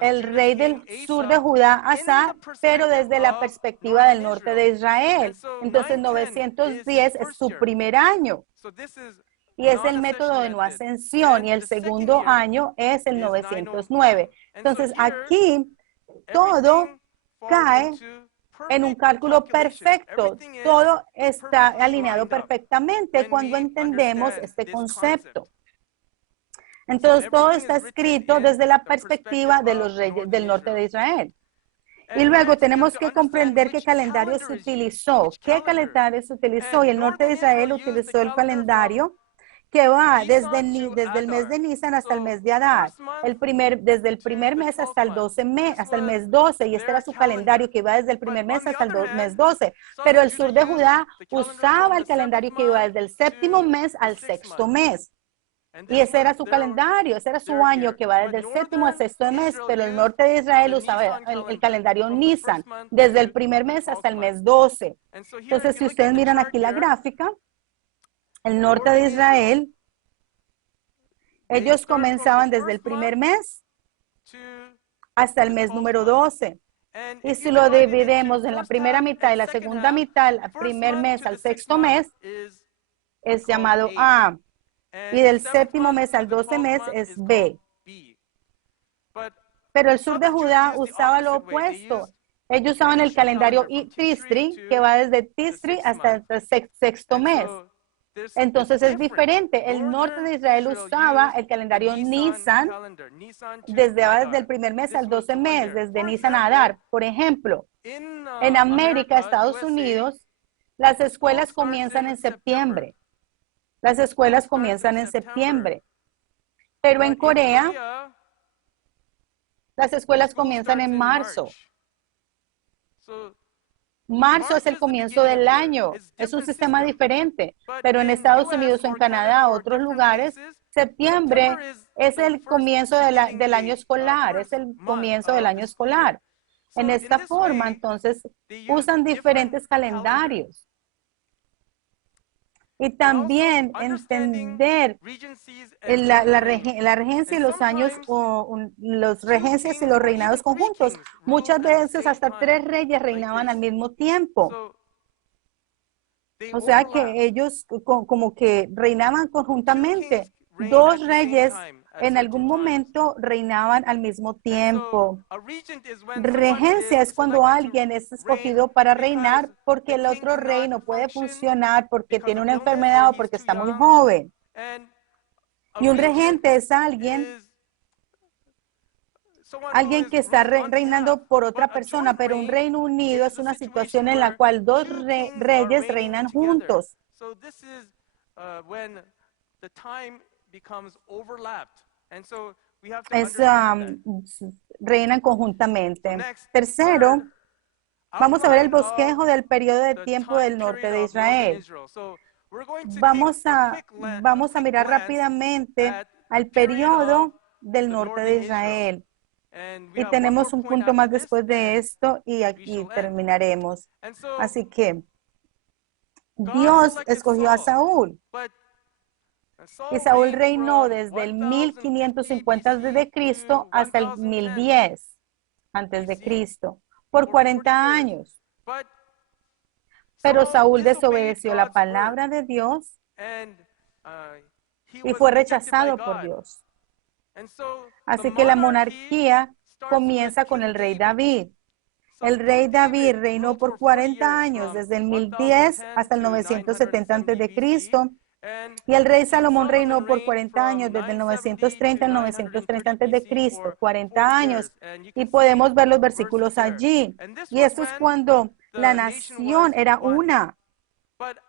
el rey del sur de Judá, Asa, pero desde la perspectiva del norte de Israel. Entonces, 910 es su primer año. Y es el método de no ascensión. Y el segundo año es el 909. Entonces, aquí todo cae en un cálculo perfecto. Todo está alineado perfectamente cuando entendemos este concepto. Entonces, todo está escrito desde la perspectiva de los reyes del norte de Israel. Y luego tenemos que comprender qué calendario se utilizó. ¿Qué calendario se utilizó? Y el norte de Israel utilizó el calendario que va desde el mes de Nisan hasta el mes de Adar, desde el primer mes hasta el mes 12, y este era su calendario que iba desde el primer mes hasta el mes 12, pero el sur de Judá usaba el calendario que iba desde el séptimo mes al sexto mes, y ese era su calendario, ese era su año que va desde el séptimo al sexto mes, pero el norte de Israel usaba el calendario Nisan, desde el primer mes hasta el mes 12. Entonces, si ustedes miran aquí la gráfica, el norte de Israel, ellos comenzaban desde el primer mes hasta el mes número 12. Y si lo dividimos en la primera mitad y la segunda mitad, el primer mes al sexto mes, es llamado A. Y del séptimo mes al 12 mes es B. Pero el sur de Judá usaba lo opuesto. Ellos usaban el calendario Tishri, que va desde Tishri hasta el sexto mes. Entonces es diferente. El norte de Israel usaba el calendario Nisan desde el primer mes al 12 mes, desde Nisan a Adar. Por ejemplo, en América, Estados Unidos, las escuelas comienzan en septiembre. Las escuelas comienzan en septiembre. Pero en Corea, las escuelas comienzan en marzo. Marzo es el comienzo del año. Es un sistema diferente. Pero en Estados Unidos o en Canadá, otros lugares, septiembre es el comienzo del año escolar. Es el comienzo del año escolar. En esta forma, entonces, usan diferentes calendarios. Y también entender la regencia y los años, los regencias y los reinados conjuntos. Muchas veces hasta 3 reyes reinaban al mismo tiempo. O sea que ellos como que reinaban conjuntamente. 2 reyes en algún momento reinaban al mismo tiempo. Regencia es cuando alguien es escogido para reinar porque el otro rey no puede funcionar, porque tiene una enfermedad o porque está muy joven. Y un regente es alguien que está reinando por otra persona, pero un Reino Unido es una situación en la cual 2 reyes reinan juntos. Reinan conjuntamente. Tercero, vamos a ver el bosquejo del periodo de tiempo del norte de Israel. Vamos a mirar rápidamente al periodo del norte de Israel. Y tenemos un punto más después de esto y aquí terminaremos. Así que Dios escogió a Saúl. Y Saúl reinó desde el 1550 a.C. hasta el 1010 a.C. por 40 años. Pero Saúl desobedeció la palabra de Dios y fue rechazado por Dios. Así que la monarquía comienza con el rey David. El rey David reinó por 40 años, desde el 1010 hasta el 970 a.C. Y el rey Salomón reinó por 40 años, desde el 930 al 930 a.C., 40 años. Y podemos ver los versículos allí. Y esto es cuando la nación era una.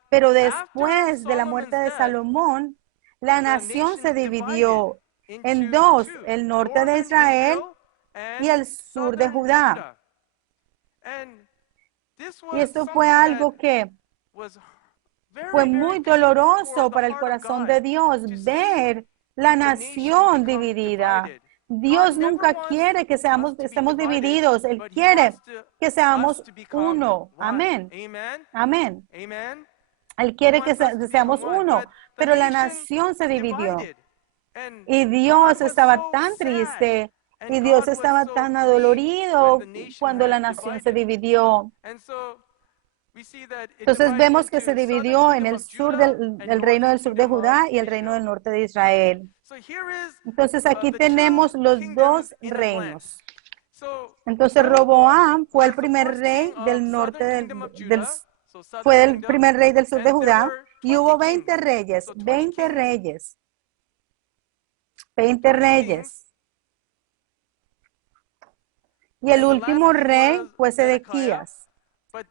Pero después de la muerte de Salomón, la nación se dividió en 2, el norte de Israel y el sur de Judá. Y esto fue algo que fue muy doloroso para el corazón de Dios, ver la nación dividida. Dios nunca quiere que estemos divididos. Él quiere que seamos uno. Amén. Amén. Él quiere que seamos uno, pero la nación se dividió. Y Dios estaba tan triste y Dios estaba tan adolorido cuando la nación se dividió. Entonces vemos que se dividió en el sur el reino del sur de Judá y el reino del norte de Israel. Entonces aquí tenemos los 2 reinos. Entonces Roboam fue el primer rey del norte fue el primer rey del sur de Judá y hubo 20 reyes. Y el último rey fue Sedequías.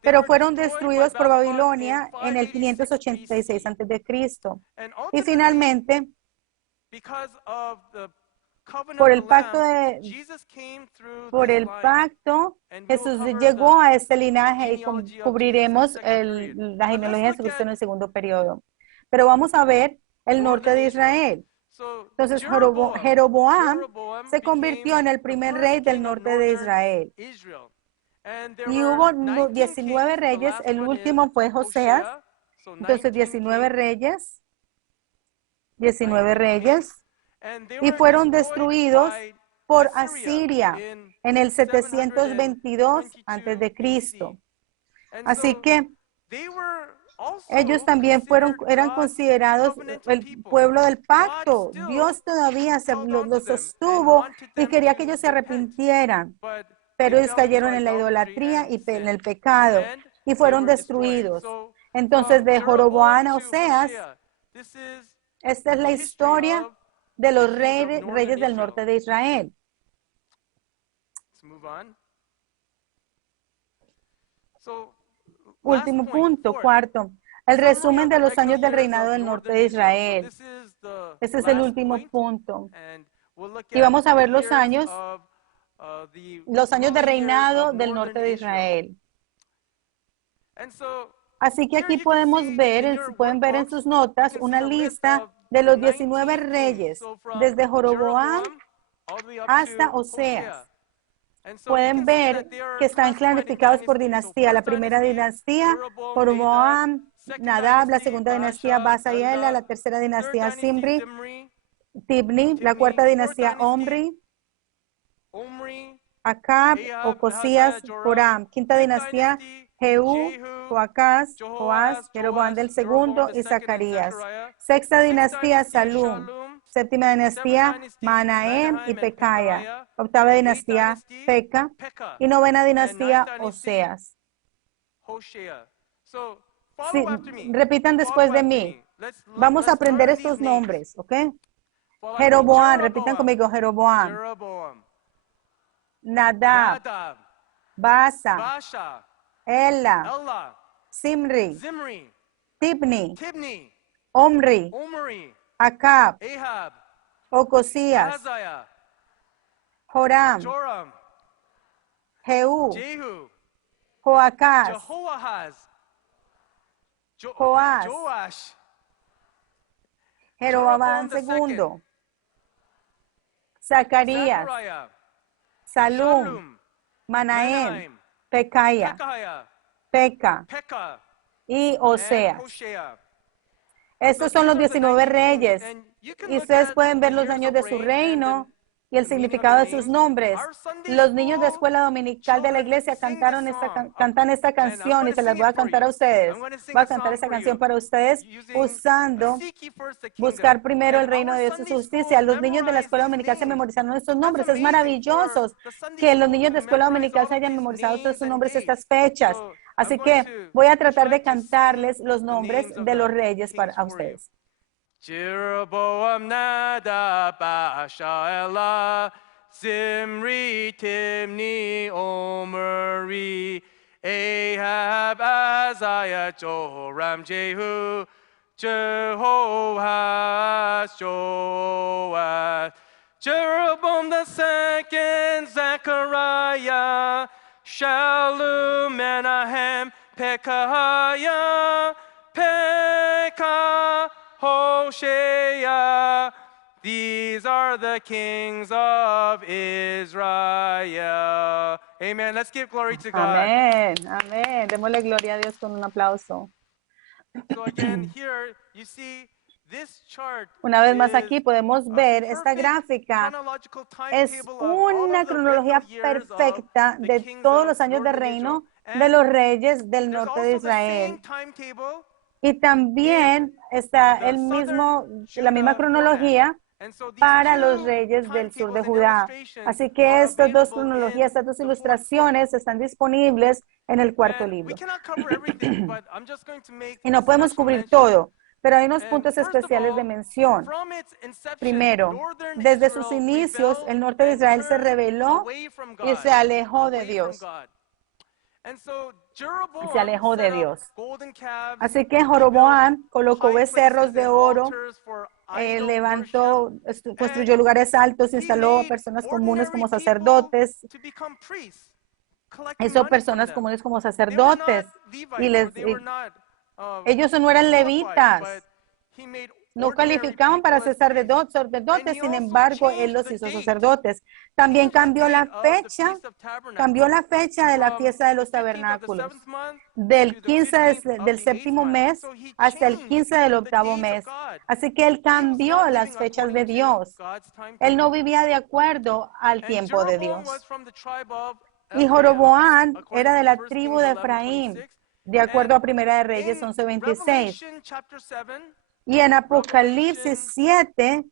Pero fueron destruidos por Babilonia en el 586 a.C. Y finalmente, por el pacto, Jesús llegó a este linaje y cubriremos la genealogía de Jesucristo en el segundo periodo. Pero vamos a ver el norte de Israel. Entonces, Jeroboam se convirtió en el primer rey del norte de Israel. Y hubo 19 reyes, el último fue Joseas. Entonces 19 reyes, y fueron destruidos por Asiria en el 722 a.C. Así que Ellos también eran considerados el pueblo del pacto. Dios todavía los sostuvo y quería que ellos se arrepintieran, pero ellos cayeron en la idolatría y en el pecado y fueron destruidos. Entonces, de Jeroboam a Oseas, esta es la historia de los reyes del norte de Israel. Último punto, cuarto. El resumen de los años del reinado del norte de Israel. Este es el último punto. Y vamos a ver los años de reinado del norte de Israel. Así que aquí podemos ver, pueden ver en sus notas una lista de los 19 reyes, desde Jeroboam hasta Oseas. Pueden ver que están clasificados por dinastía. La primera dinastía, Jeroboam, Nadab, la segunda dinastía, Baasa y Ela, la tercera dinastía, Zimri, Tibni, la cuarta dinastía, Omri, Acab, Ocosías, Joram, quinta dinastía, Jehú, Joacás, Joás, Jeroboam del segundo y Zacarías. Sexta dinastía, Salum. Séptima dinastía, Manahem y Pecaya. Octava dinastía, Peca. Y novena dinastía, Oseas. Sí, repitan después de mí. Vamos a aprender estos nombres, ¿ok? Jeroboam, repitan conmigo, Jeroboam. Nadab, Baasa, Ela, Zimri, Tibni, Omri, Acab, Ocosías, Joram, Jehú, Joacás, Joás, Jeroboam II, Zacarías, Salum, Manahem, Pecaya, Peca y Oseas. Estos son los 19 reyes. Y ustedes pueden ver los años de su reino y el significado de sus nombres. Los niños de escuela dominical de la iglesia cantan esta canción y se las voy a cantar a ustedes. Voy a cantar esta canción para ustedes usando buscar primero el reino de Dios y su justicia. Los niños de la escuela dominical se memorizaron estos nombres. Es maravilloso que los niños de escuela dominical se hayan memorizado todos estos nombres, estas fechas. Así que voy a tratar de cantarles los nombres de los reyes para ustedes. Jeroboam, Nadab, Baasha, Ela, Zimri, Tibni, Omri, Ahab, Azariah, Joram, Jehu, Jehoahaz, Joash, Jeroboam the second, Zechariah, Shallum, Menahem, Pekahiah, Pekah, Hoshea. These are the kings of Israel. Amen. Let's give glory to God. Amén, amén. Démosle gloria a Dios con un aplauso. So again, here you see this chart. Una vez más aquí podemos ver esta gráfica. Es una cronología perfecta de todos los años de reino de los reyes del norte de Israel. Y también está la misma cronología para los reyes del sur de Judá. Así que estas dos cronologías, estas dos ilustraciones están disponibles en el cuarto libro. Y no podemos cubrir todo, pero hay unos puntos especiales de mención. Primero, desde sus inicios, el norte de Israel se rebeló y se alejó de Dios. Se alejó de Dios. Así que Jeroboam colocó becerros de oro, construyó lugares altos, instaló personas comunes como sacerdotes. Hizo personas comunes como sacerdotes. Ellos no eran levitas. No calificaban para ser sacerdotes, sin embargo, él los hizo sacerdotes. También cambió la fecha de la fiesta de los tabernáculos, del 15 del séptimo mes hasta el 15 del octavo mes. Así que él cambió las fechas de Dios. Él no vivía de acuerdo al tiempo de Dios. Y Jeroboam era de la tribu de Efraín. de acuerdo a Primera de Reyes In 11:26. Revelation chapter 7, Y en Apocalipsis 7,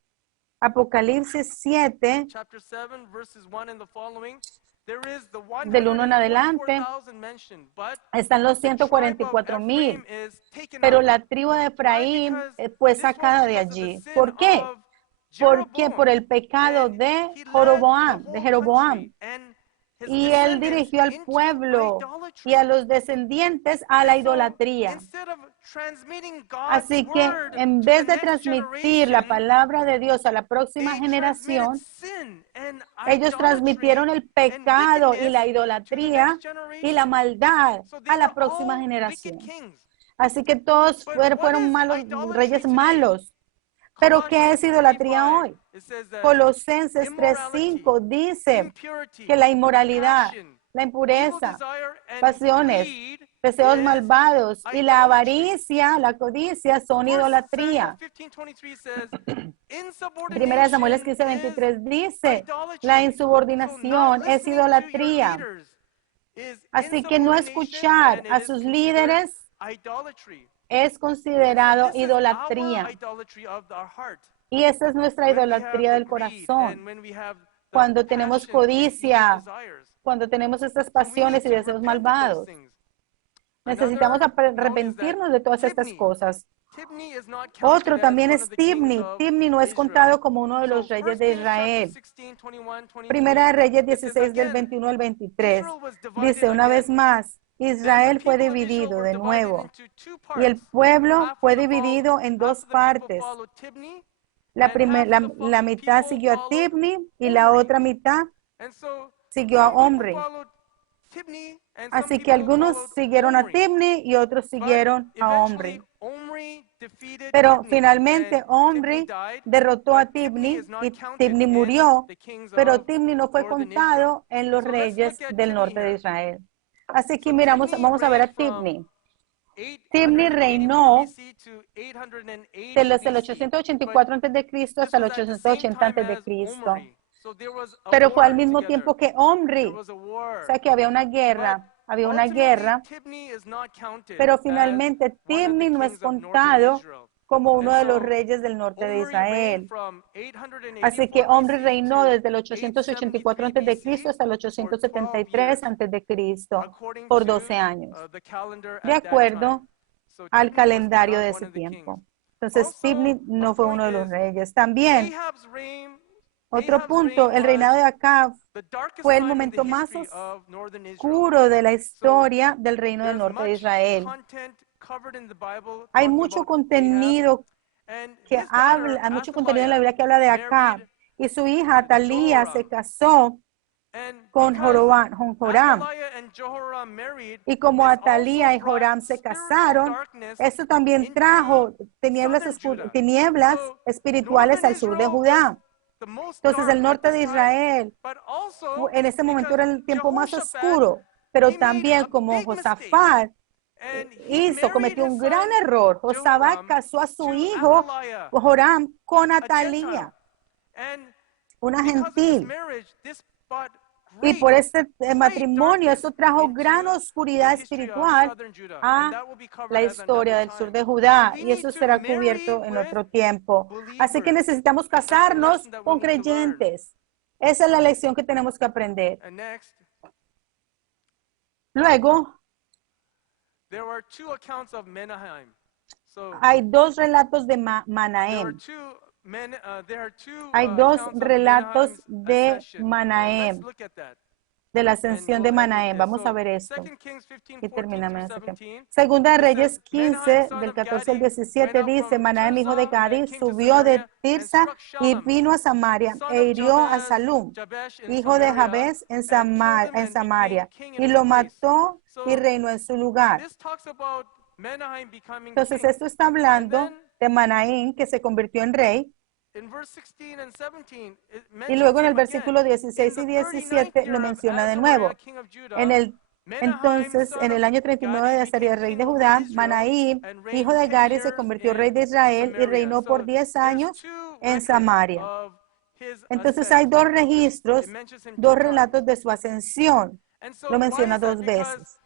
Apocalipsis 7, chapter 7, verses 1 and the following, there is the del 1 en adelante, 144,000 mentioned, but están los the tribe of 144,000. Ephraim is taken Pero out. la tribu de Efraín fue sacada de allí. ¿Por qué? Porque por el pecado de Jeroboam. Y él dirigió al pueblo y a los descendientes a la idolatría. Así que en vez de transmitir la palabra de Dios a la próxima generación, ellos transmitieron el pecado y la idolatría y la maldad a la próxima generación. Así que todos fueron malos, reyes malos. Pero ¿qué es idolatría hoy? Colosenses 3:5 dice que la inmoralidad, la impureza, pasiones, deseos malvados y la avaricia, la codicia son idolatría. Primera de Samuel 15:23 dice, la insubordinación es idolatría. Así que no escuchar a sus líderes es considerado idolatría. Y esa es nuestra idolatría del corazón. Cuando tenemos codicia, cuando tenemos estas pasiones y deseos malvados, necesitamos arrepentirnos de todas estas cosas. Otro también es Tibni. Tibni no es contado como uno de los reyes de Israel. Primera de Reyes 16 del 21 al 23. Dice una vez más, Israel fue dividido de nuevo y el pueblo fue dividido en dos partes. La mitad siguió a Tibni y la otra mitad siguió a Omri. Así que algunos siguieron a Tibni y otros siguieron a Omri. Pero finalmente Omri derrotó a Tibni y Tibni murió, pero Tibni no fue contado en los reyes del norte de Israel. Así que vamos a ver a Tibni. Tibni reinó desde el 884 a.C. hasta el 880 a.C. Pero fue al mismo tiempo que Omri. O sea que había una guerra, pero finalmente Tibni no es contado como uno de los reyes del norte de Israel. Así que Omri reinó desde el 884 a.C. hasta el 873 a.C. por 12 años, de acuerdo al calendario de ese tiempo. Entonces Tibni no fue uno de los reyes. También, otro punto, el reinado de Acab fue el momento más oscuro de la historia del reino del norte de Israel. Hay mucho contenido en la Biblia que habla de Acab. Y su hija Atalía se casó con Joram. Y como Atalía y Joram se casaron, esto también trajo tinieblas espirituales al sur de Judá. Entonces el norte de Israel en ese momento era el tiempo más oscuro, pero también como Josafat cometió un gran error. Josafat casó a su hijo Joram con Atalía, una gentil. Y por este matrimonio, eso trajo gran oscuridad espiritual a la historia del sur de Judá. Y eso será cubierto en otro tiempo. Así que necesitamos casarnos con creyentes. Esa es la lección que tenemos que aprender. Luego, hay dos relatos de Manahem. Hay dos relatos de Manahem, de la ascensión de Manahem. Vamos a ver esto. Y terminamos. Segunda de Reyes 15, del 14 al 17, dice, Manahem, hijo de Gadi, subió de Tirsa y vino a Samaria e hirió a Salum, hijo de Jabes, en Samaria, y lo mató y reinó en su lugar. Entonces, esto está hablando de Manahem, que se convirtió en rey. Y luego en el versículo 16 y 17 lo menciona de nuevo. Entonces, en el año 39 de Azarías, rey de Judá, Manahem, hijo de Gadi, se convirtió en rey de Israel y reinó por 10 años en Samaria. Entonces hay dos registros, dos relatos de su ascensión. Lo menciona dos veces.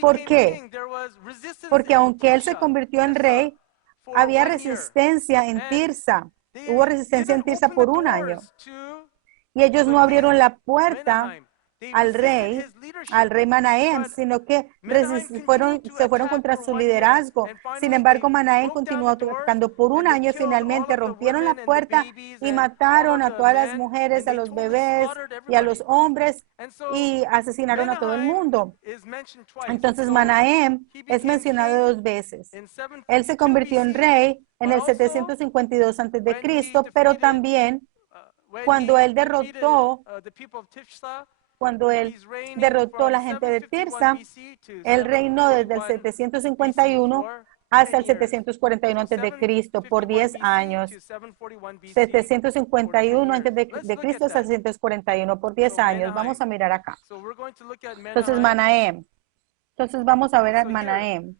¿Por qué? Porque aunque él se convirtió en rey, había resistencia en Tirsa. Hubo resistencia en Tirsa por un año. Y ellos no abrieron la puerta al rey Manahem, sino que se fueron contra su liderazgo. Sin embargo, Manahem continuó atacando por un año y finalmente rompieron la puerta y mataron a todas las mujeres, a los bebés y a los hombres y asesinaron a todo el mundo. Entonces, Manahem es mencionado 2 veces. Él se convirtió en rey en el 752 a.C., pero también cuando él derrotó a la gente de Tirsa, él reinó desde el 751 hasta el 741 a.C. por 10 años. 751 a.C. hasta 741 por 10 años. Vamos a mirar acá. Entonces, Manahem. Entonces, vamos a ver a Manahem.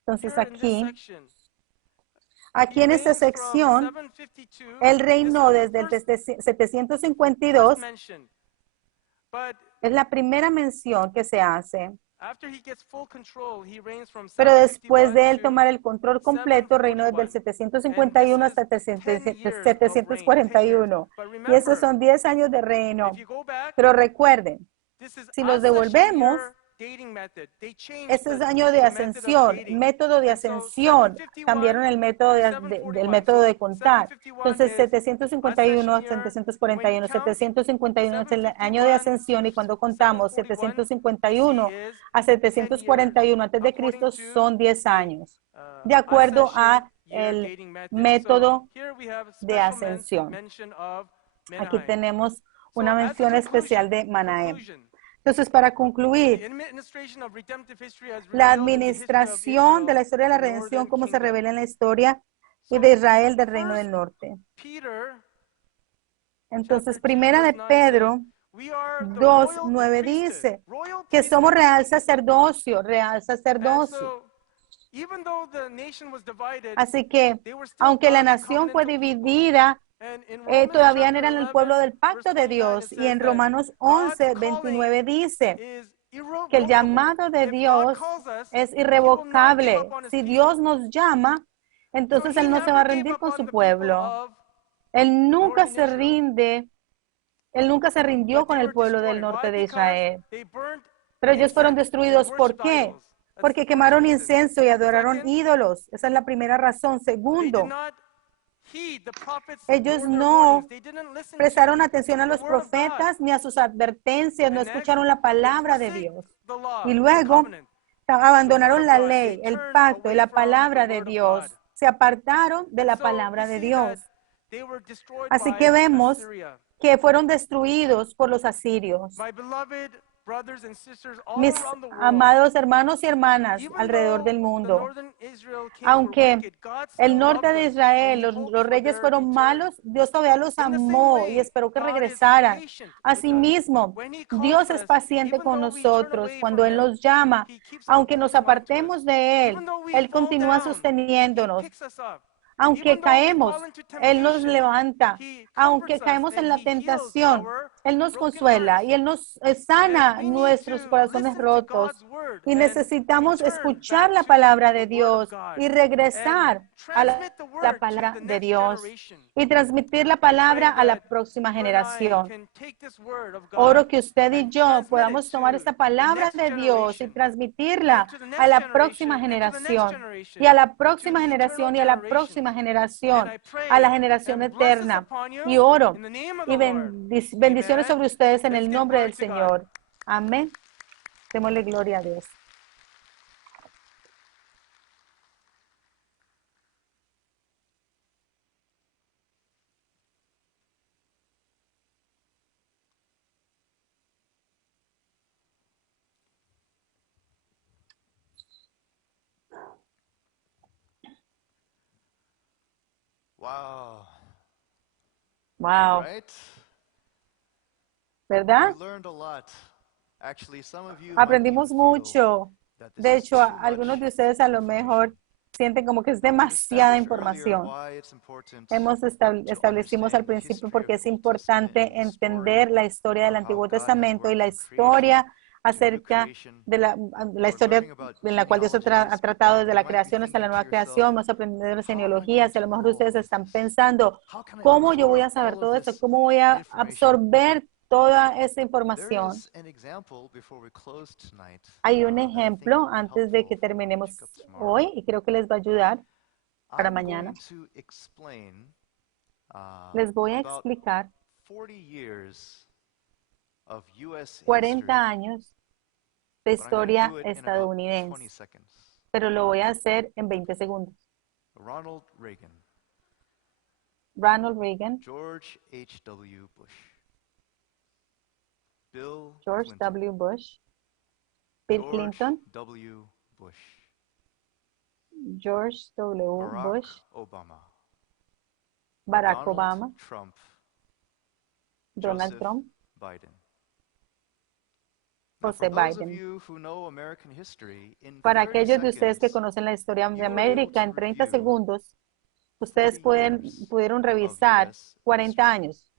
Entonces, aquí en esta sección, él reinó desde el 752. Es la primera mención que se hace. Pero después de él tomar el control completo, reinó desde el 751 hasta el 741. Y esos son 10 años de reino. Pero recuerden, si nos devolvemos, este es año de ascensión, método de ascensión. Cambiaron el método del método de contar. Entonces, 751 a 741. 751 es el año de ascensión y cuando contamos 751 a 741 antes de Cristo son 10 años. De acuerdo a el método de ascensión. Aquí tenemos una mención especial de Manahem. Entonces, para concluir, la administración de la historia de la redención, como se revela en la historia y de Israel del Reino del Norte. Entonces, primera de Pedro 2:9 dice que somos real sacerdocio, real sacerdocio. Así que, aunque la nación fue dividida, todavía no eran el pueblo del pacto de Dios. Y en Romanos 11:29 dice que el llamado de Dios es irrevocable. Si Dios nos llama, entonces Él no se va a rendir con su pueblo. Él nunca se rinde. Él nunca se rindió con el pueblo del norte de Israel. Pero ellos fueron destruidos. ¿Por qué? Porque quemaron incienso y adoraron ídolos. Esa es la primera razón. Segundo, ellos no prestaron atención a los profetas ni a sus advertencias, no escucharon la palabra de Dios. Y luego abandonaron la ley, el pacto y la palabra de Dios. Se apartaron de la palabra de Dios. Así que vemos que fueron destruidos por los asirios. Mis amados hermanos y hermanas alrededor del mundo, aunque el norte de Israel, los reyes fueron malos, Dios todavía los amó y esperó que regresaran. Asimismo, Dios es paciente con nosotros cuando Él nos llama. Aunque nos apartemos de Él, Él continúa sosteniéndonos. Aunque caemos, Él nos levanta. Aunque caemos en la tentación, Él nos consuela y Él nos sana nuestros corazones rotos. Y necesitamos escuchar la palabra de Dios y regresar a la palabra de Dios y transmitir la palabra a la próxima generación. Oro que usted y yo podamos tomar esta palabra de Dios y transmitirla a la próxima generación y a la próxima generación y a la próxima generación, a la generación eterna. Y oro y bendiciones sobre ustedes en el nombre del Señor. Amén. Démosle gloria a Dios. Wow. Wow. Right? ¿Verdad? We learned a lot. Actually, some of you Aprendimos might even feel mucho. that this De is hecho, too algunos much de ustedes a lo mejor sienten como que es We demasiada established earlier información. why it's important Establecimos al understand the principio history porque of es the Old importante Testament and the story entender la historia del of how Antiguo God has Testamento y worked la in creation historia acerca de la historia en la cual Dios ha tratado desde la creación hasta la nueva creación. Hemos aprendido las genealogías y a lo mejor ustedes están pensando, ¿cómo yo voy a saber todo esto? ¿Cómo voy a absorber toda esa información? Hay un ejemplo antes de que terminemos hoy y creo que les va a ayudar para mañana. Les voy a explicar 40 años de historia estadounidense, pero lo voy a hacer en 20 segundos. Ronald Reagan, Ronald Reagan, George H.W. Bush, Bill George Clinton, W. Bush, Bill George Clinton, W. Bush, George W. Barack Bush, Obama, Barack Donald Obama, Trump, Donald Joseph Trump, Biden. Now, José for those of Biden. you who know American history, in Para 30 aquellos de ustedes que seconds, conocen la historia de you were able América, to en 30 review segundos, ustedes 40 years pudieron of revisar US 40 history. años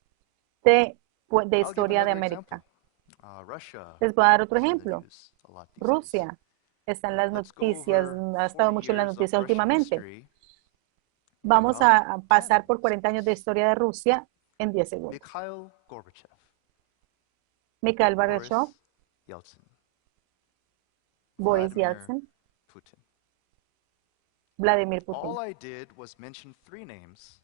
de I'll give historia de another América. example. Russia Les voy a dar otro is in the ejemplo. news a lot these days. Rusia está en las Let's go noticias, over ha estado 40 mucho en las years of noticias Russian últimamente. history Vamos without a pasar por 40 años de historia de Rusia en 10 segundos. Mikhail Gorbachev, Mikhail Boris Gorbachev, Yeltsin, Boris Vladimir Yeltsin, Putin. Vladimir All Putin. I did was mention 3 names.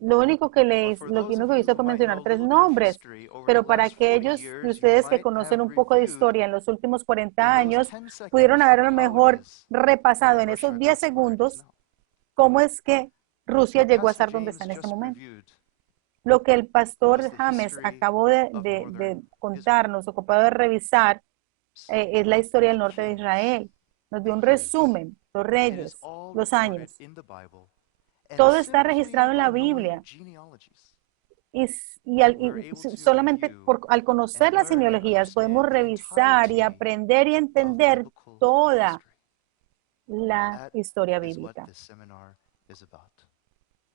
Lo único que But for lo those único of que you hice who fue might know mencionar a 3 little bit of nombres, history over pero the para last 40 aquellos de years, you ustedes que might conocen have un poco de reviewed historia en los últimos 40 in those años, 10 pudieron seconds haber a lo how it mejor is repasado that en esos Russia 10 got to where it is segundos now. cómo es que Rusia Now, llegó a Pastor estar donde está James en este just momento. reviewed Lo que el pastor was the James history acabó of de northern contarnos, ocupado de revisar, es la historia del norte de Kings, Israel. Nos dio un the years. resumen, los It is reyes, all los recorded años. in the Bible, and Todo está simply registrado en la by knowing Biblia. genealogies, Y solamente al conocer las genealogías podemos revisar y aprender y entender toda la historia bíblica.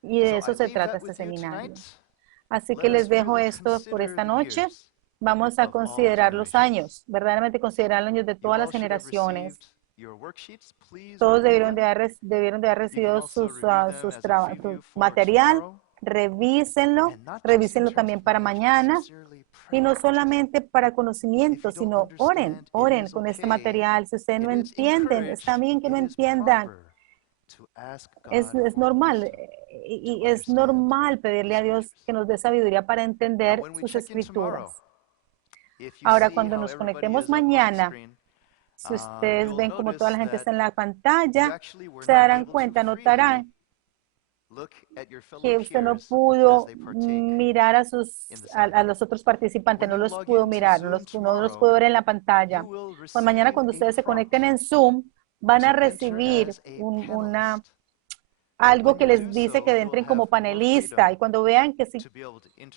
Y de eso se trata este seminario. Así que les dejo esto por esta noche. Vamos a considerar los años, verdaderamente considerar los años de todas las generaciones. Todos debieron de haber recibido su material. Revísenlo también para mañana. Y no solamente para conocimiento, sino oren con este material. Si ustedes no entienden, está bien que no entiendan. Es normal y es normal pedirle a Dios que nos dé sabiduría para entender sus escrituras. Ahora, cuando nos conectemos mañana, si ustedes ven como toda la gente está en la pantalla, se darán cuenta, notarán que usted no pudo mirar a los otros participantes, no los pudo mirar, no los pudo ver en la pantalla. Pues mañana cuando ustedes se conecten en Zoom, van a recibir algo que les dice que entren como panelista, y cuando vean que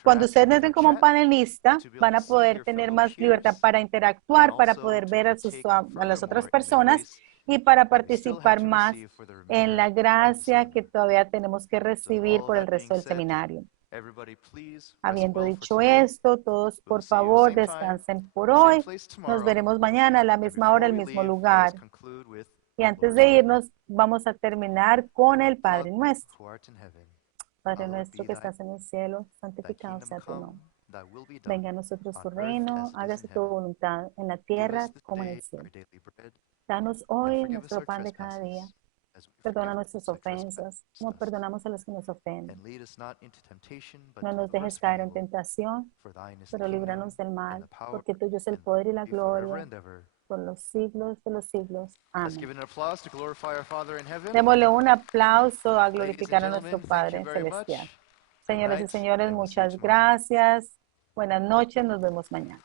cuando ustedes entren como panelista, van a poder tener más libertad para interactuar, para poder ver a las otras personas y para participar más en la gracia que todavía tenemos que recibir por el resto del seminario. Habiendo dicho esto, todos por favor descansen por hoy. Nos veremos mañana a la misma hora, al mismo lugar. Y antes de irnos, vamos a terminar con el Padre Nuestro. Padre nuestro que estás en el cielo, santificado sea tu nombre. Venga a nosotros tu reino, hágase tu voluntad en la tierra como en el cielo. Danos hoy nuestro pan de cada día. Perdona nuestras ofensas, como perdonamos a los que nos ofenden. No nos dejes caer en tentación, pero líbranos del mal, porque tuyo es el poder y la gloria por los siglos de los siglos. Amén. Démosle un aplauso a glorificar a nuestro Padre Celestial. Señoras y señores, muchas gracias. Buenas noches, nos vemos mañana.